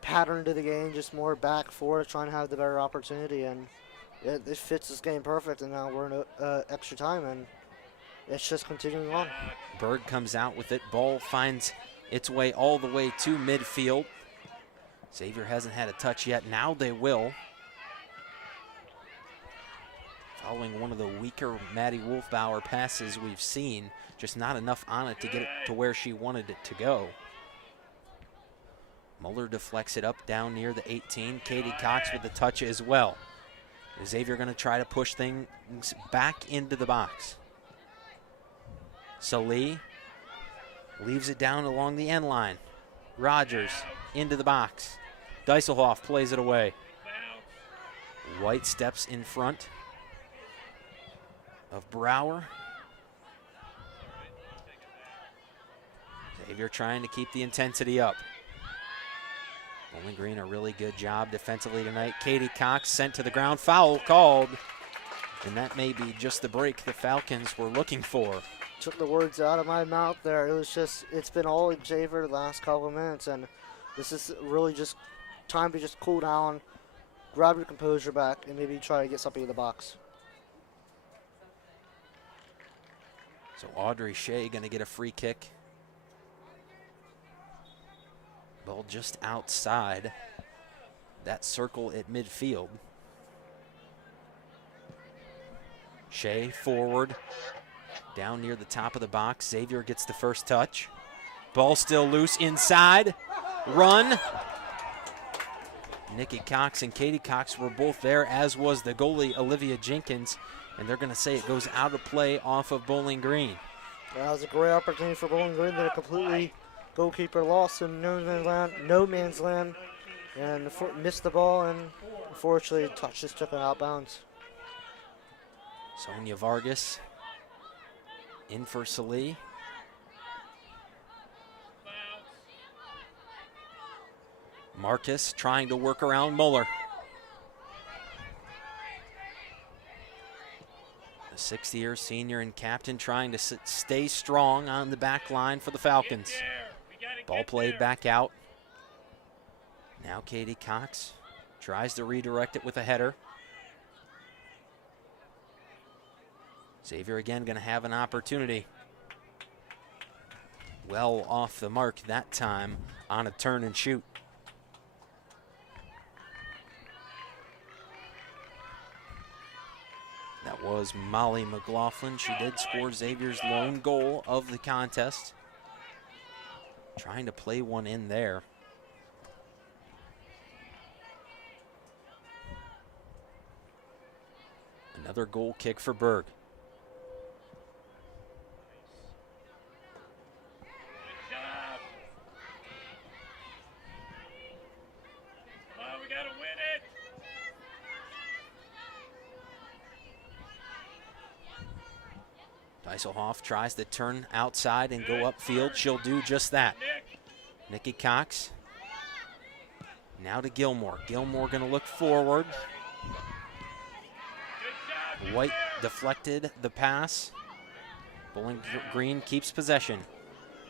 pattern to the game, just more back forth, trying to have the better opportunity, and it fits this game perfect. And now we're in extra time, and it's just continuing on. Berg comes out with it. Ball finds its way all the way to midfield. Xavier hasn't had a touch yet. Now they will. Following one of the weaker Maddie Wolfbauer passes we've seen, just not enough on it to get it to where she wanted it to go. Muller deflects it up down near the 18. Katie Cox with the touch as well. Xavier going to try to push things back into the box. Salih leaves it down along the end line. Rogers into the box. Dieselhoff plays it away. White steps in front of Brower. Xavier trying to keep the intensity up. Bowling Green a really good job defensively tonight. Katie Cox sent to the ground. Foul called. And that may be just the break the Falcons were looking for. Took the words out of my mouth there. It was just, it's been all Xavier the last couple of minutes, and this is really just time to just cool down, grab your composure back, and maybe try to get something in the box. So Audrey Shea going to get a free kick. Ball just outside that circle at midfield. Shea forward, down near the top of the box. Xavier gets the first touch. Ball still loose inside. Run. Nikki Cox and Katie Cox were both there, as was the goalie Olivia Jenkins, and they're going to say it goes out of play off of Bowling Green. That was a great opportunity for Bowling Green. They're completely goalkeeper lost in no man's land, and missed the ball, and unfortunately touch just took it out of bounds. Sonia Vargas in for Salih. Marcus trying to work around Muller. The 6th-year senior and captain trying to stay strong on the back line for the Falcons. Ball played back out. Now Katie Cox tries to redirect it with a header. Xavier again going to have an opportunity. Well off the mark that time on a turn and shoot. That was Molly McLaughlin. She did score Xavier's lone goal of the contest. Trying to play one in there. Another goal kick for Berg. Dieselhoff tries to turn outside and go upfield. She'll do just that. Nikki Cox. Now to Gilmore. Gilmore going to look forward. White deflected the pass. Bowling Green keeps possession.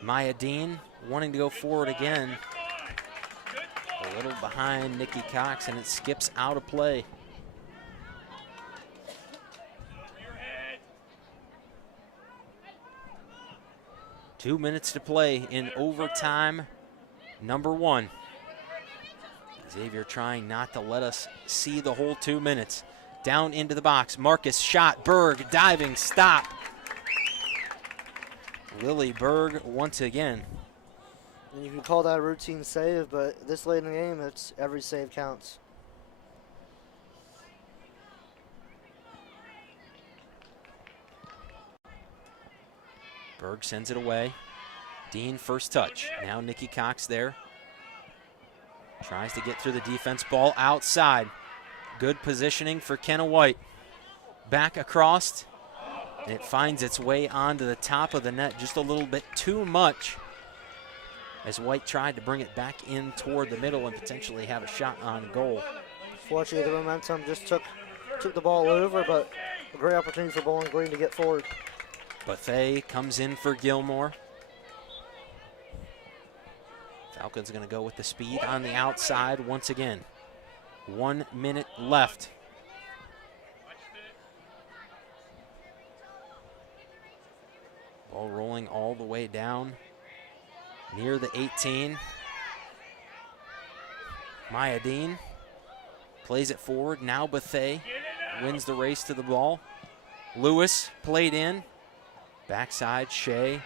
Maya Dean wanting to go forward again. A little behind Nikki Cox, and it skips out of play. Two minutes to play in overtime number 1. Xavier trying not to let us see the whole 2 minutes. Down into the box. Marcus shot. Berg diving stop. Lily Berg once again. And you can call that a routine save, but this late in the game, it's every save counts. Berg sends it away. Dean first touch. Now Nikki Cox there. Tries to get through the defense. Ball outside. Good positioning for Kenna White. Back across. It finds its way onto the top of the net just a little bit too much, as White tried to bring it back in toward the middle and potentially have a shot on goal. Fortunately, the momentum just took the ball over, but a great opportunity for Bowling Green to get forward. Buffet comes in for Gilmore. Falcons going to go with the speed on the outside once again. 1 minute left. Ball rolling all the way down near the 18. Maya Dean plays it forward. Now Buffet wins the race to the ball. Lewis played in. Backside, Shea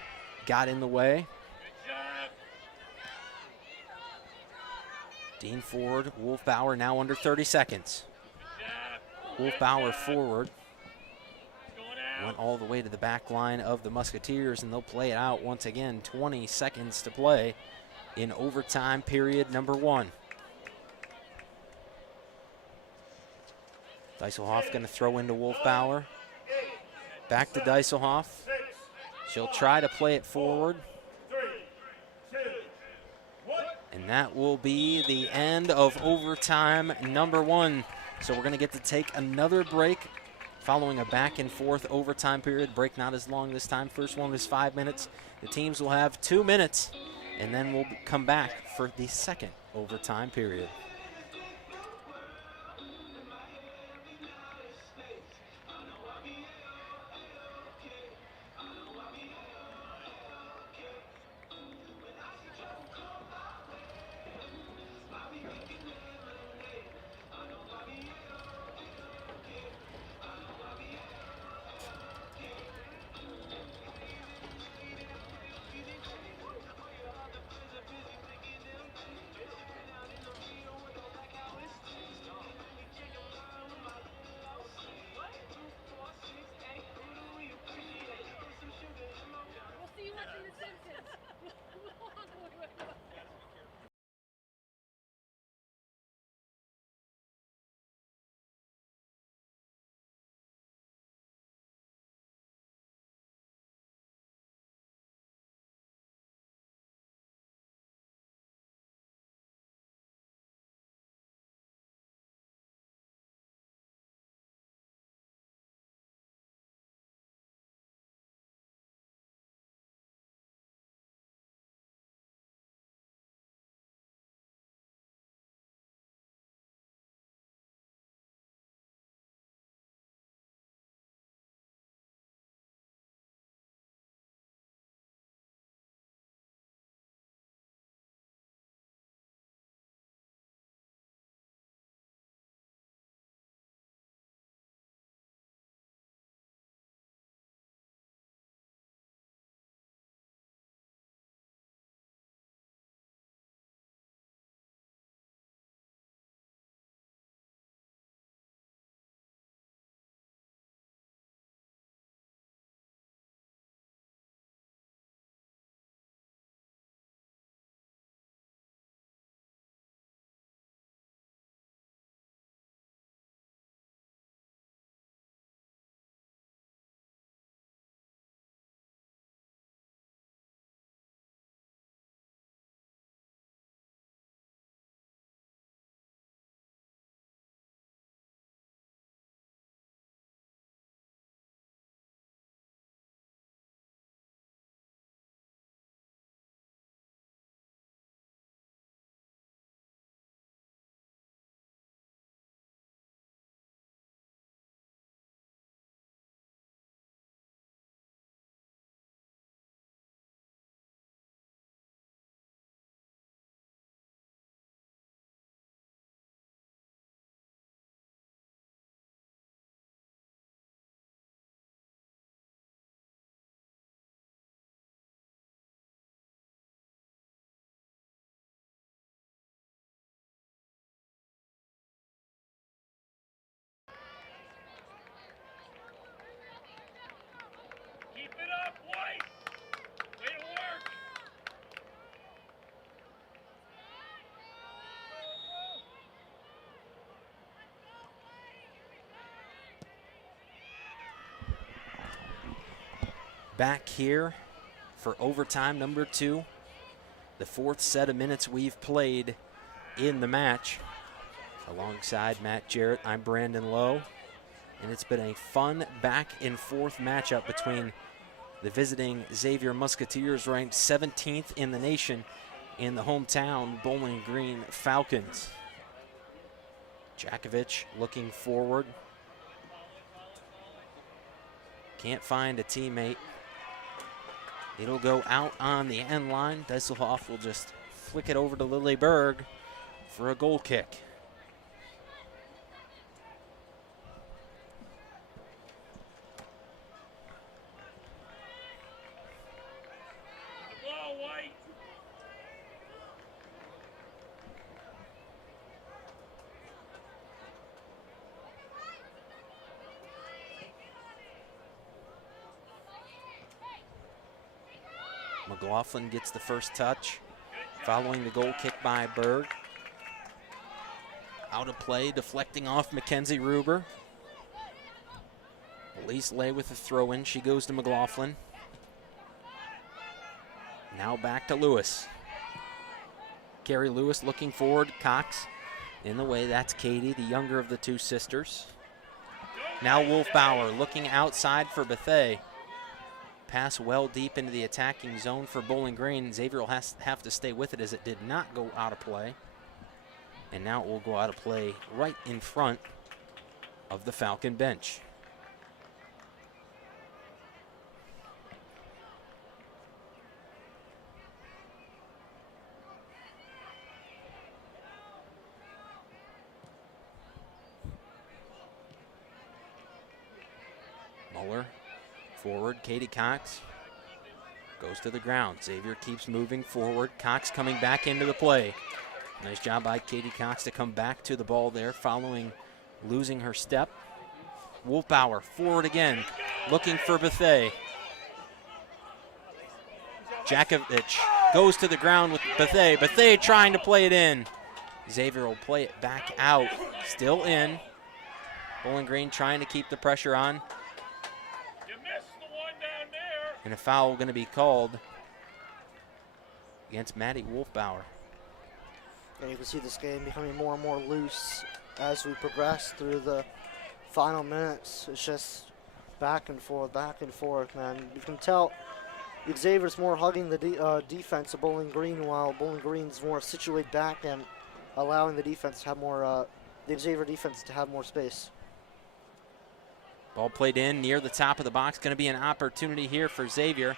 got in the way. Dean forward, Wolfbauer now under 30 seconds. Wolfbauer forward. went all the way to the back line of the Musketeers, and they'll play it out once again. 20 seconds to play in overtime period number 1. Dieselhoff going to throw into Wolfbauer. Back to Dieselhoff. She'll try to play it forward. And that will be the end of overtime number 1. So we're going to get to take another break following a back and forth overtime period. Break not as long this time. First one was 5 minutes. The teams will have 2 minutes, and then we'll come back for the second overtime period. Back here for overtime number 2. The 4th set of minutes we've played in the match. Alongside Matt Jarrett, I'm Brandon Lowe. And it's been a fun back and forth matchup between the visiting Xavier Musketeers, ranked 17th in the nation, and the hometown Bowling Green Falcons. Jakovic looking forward. Can't find a teammate. It'll go out on the end line. Dieselhoff will just flick it over to Lily Berg for a goal kick. McLaughlin gets the first touch, following the goal kick by Berg. Out of play, deflecting off Mackenzie Ruber. Elise Lay with the throw-in. She goes to McLaughlin. Now back to Lewis. Carrie Lewis looking forward. Cox in the way. That's Katie, the younger of the two sisters. Now Wolfbauer looking outside for Bethea. Pass well deep into the attacking zone for Bowling Green. Xavier will have to stay with it as it did not go out of play. And now it will go out of play right in front of the Falcon bench. Muller forward, Katie Cox goes to the ground. Xavier keeps moving forward. Cox coming back into the play. Nice job by Katie Cox to come back to the ball there following losing her step. Wolfbauer forward again, looking for Bethea. Jakovic goes to the ground with Bethea. Bethea trying to play it in. Xavier will play it back out, still in. Bowling Green trying to keep the pressure on. And a foul going to be called against Maddie Wolfbauer. And you can see this game becoming more and more loose as we progress through the final minutes. It's just back and forth, man. You can tell Xavier's more hugging the defense of Bowling Green, while Bowling Green's more situate back and allowing the defense to have more, the Xavier defense to have more space. Ball played in near the top of the box. Going to be an opportunity here for Xavier.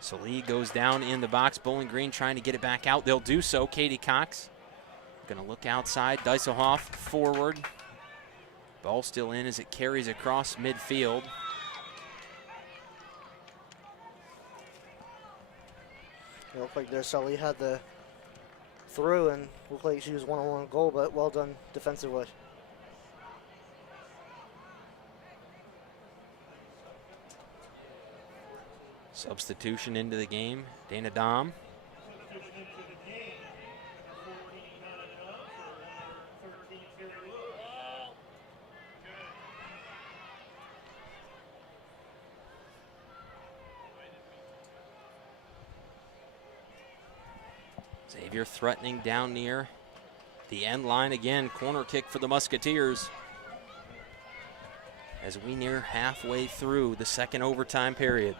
Salee goes down in the box. Bowling Green trying to get it back out. They'll do so. Katie Cox going to look outside. Dieselhoff forward. Ball still in as it carries across midfield. It looked like there Salee had the through and looked like she was one-on-one goal, but well done defensively. Substitution into the game, Dana Dom. Xavier threatening down near the end line again. Corner kick for the Musketeers as we near halfway through the second overtime period.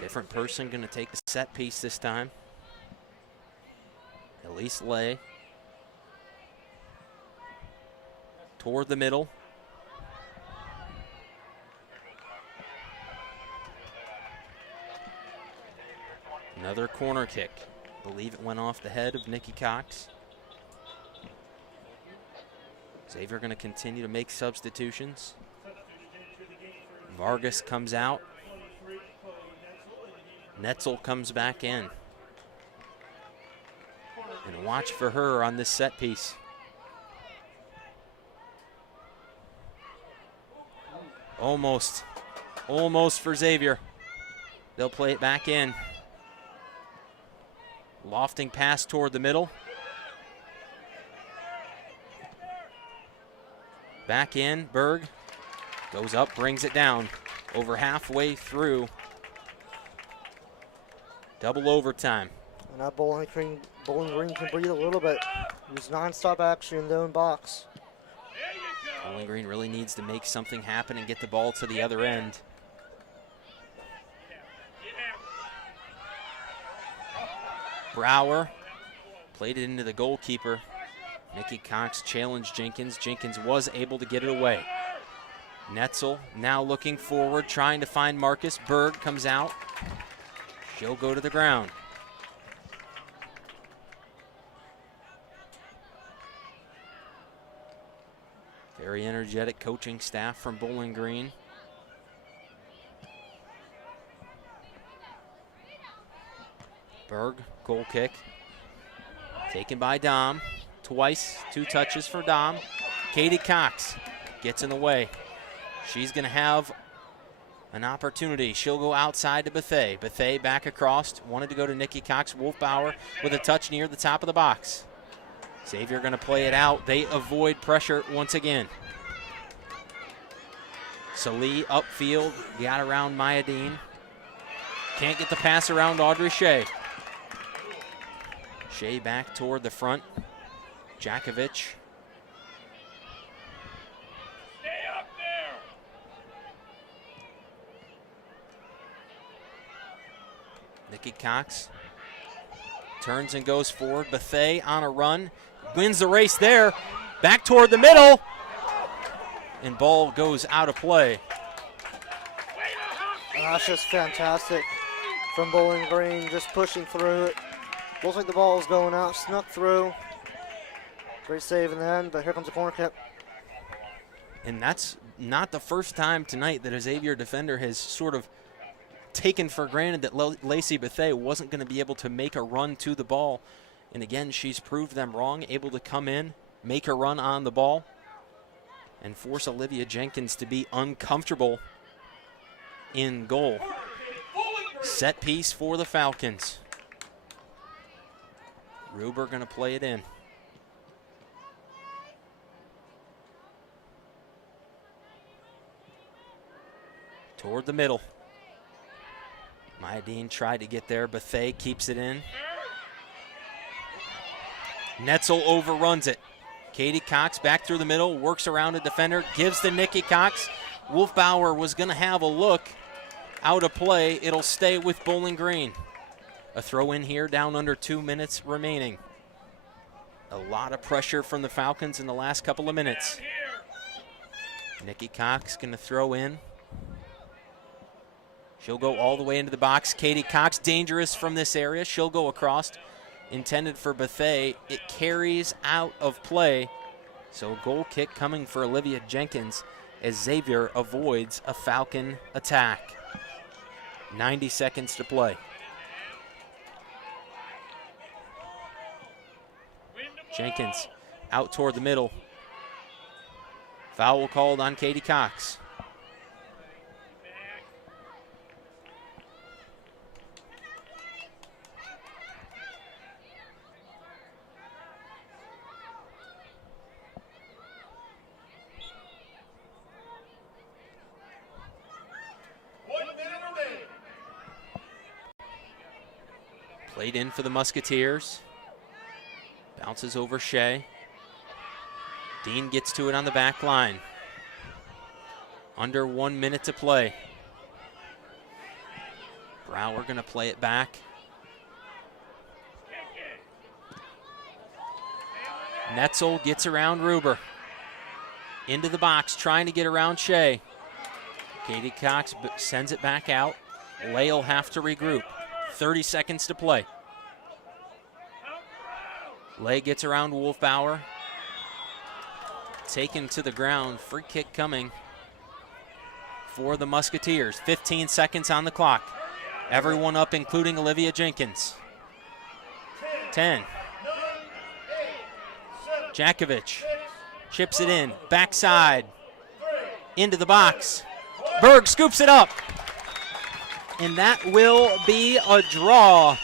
Different person going to take the set piece this time. Elise Lay. Toward the middle. Another corner kick. I believe it went off the head of Nikki Cox. Xavier going to continue to make substitutions. Vargas comes out. Netzel comes back in. And watch for her on this set piece. Almost for Xavier. They'll play it back in. Lofting pass toward the middle. Back in, Berg goes up, brings it down. Over halfway through. Double overtime. And that Bowling Green can breathe a little bit. Use non-stop action in their own box. Bowling Green really needs to make something happen and get the ball to the other end. Brower played it into the goalkeeper. Nikki Cox challenged Jenkins. Jenkins was able to get it away. Netzel now looking forward, trying to find Marcus. Berg comes out. She'll go to the ground. Very energetic coaching staff from Bowling Green. Berg, goal kick. Taken by Dom. twice, 2 touches for Dom. Katie Cox gets in the way. She's going to have an opportunity. She'll go outside to Bethea. Bethea back across, wanted to go to Nikki Cox. Wolfbauer with a touch near the top of the box. Xavier going to play it out. They avoid pressure once again. Salee upfield, got around Maya Dean. Can't get the pass around Audrey Shea. Shea back toward the front. Jakovic. Nikki Cox turns and goes forward. Bethea on a run, wins the race there. Back toward the middle, and ball goes out of play. That's just fantastic from Bowling Green, just pushing through it. Looks like the ball is going out, snuck through. Great save in the end, but here comes the corner kick. And that's not the first time tonight that a Xavier defender has sort of taken for granted that Lacey Bethea wasn't going to be able to make a run to the ball. And again, she's proved them wrong, able to come in, make a run on the ball, and force Olivia Jenkins to be uncomfortable in goal. Set piece for the Falcons. Ruber going to play it in. Toward the middle. Maya Dean tried to get there. Bethea keeps it in. Netzel overruns it. Katie Cox back through the middle, works around a defender, gives to Nikki Cox. Wolfbauer was going to have a look. Out of play. It'll stay with Bowling Green. A throw in here, down under 2 minutes remaining. A lot of pressure from the Falcons in the last couple of minutes. Nikki Cox going to throw in. She'll go all the way into the box. Katie Cox, dangerous from this area. She'll go across. Intended for Bethea. It carries out of play. So goal kick coming for Olivia Jenkins as Xavier avoids a Falcon attack. 90 seconds to play. Jenkins out toward the middle. Foul called on Katie Cox. Played in for the Musketeers. Bounces over Shea. Dean gets to it on the back line. Under 1 minute to play. Brower going to play it back. Netzel gets around Ruber. Into the box, trying to get around Shea. Katie Cox sends it back out. Lay will have to regroup. 30 seconds to play. Lay gets around Wolfbauer. Taken to the ground. Free kick coming for the Musketeers. 15 seconds on the clock. Everyone up, including Olivia Jenkins. 10. Jakovic chips it in. Backside. Into the box. Berg scoops it up. And that will be a draw.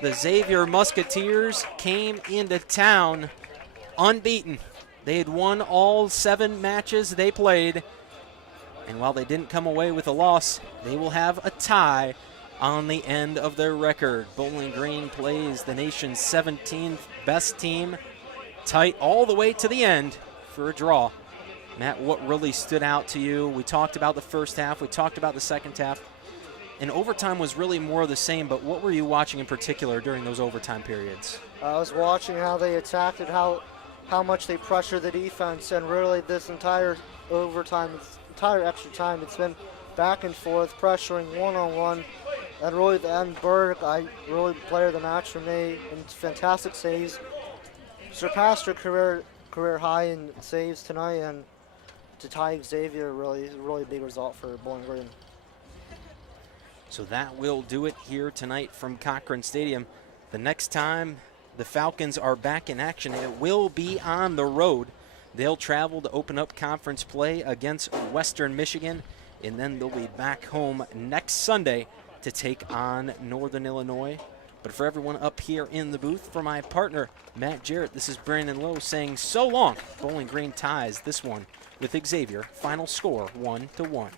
The Xavier Musketeers came into town unbeaten. They had won all 7 matches they played. And while they didn't come away with a loss, they will have a tie on the end of their record. Bowling Green plays the nation's 17th best team, tight all the way to the end for a draw. Matt, what really stood out to you? We talked about the first half. We talked about the second half. And overtime was really more of the same, but what were you watching in particular during those overtime periods? I was watching how they attacked it, how much they pressured the defense, and really this entire overtime, entire extra time, it's been back and forth, pressuring one-on-one. And really the end, Berg, really player of the match for me, and fantastic saves. Surpassed her career high in saves tonight, and to tie Xavier, really big result for Bowling Green. So that will do it here tonight from Cochrane Stadium. The next time the Falcons are back in action. It will be on the road. They'll travel to open up conference play against Western Michigan, and then they'll be back home next Sunday to take on Northern Illinois. But for everyone up here in the booth, for my partner, Matt Jarrett, this is Brandon Lowe saying so long. Bowling Green ties this one with Xavier. Final score 1-1.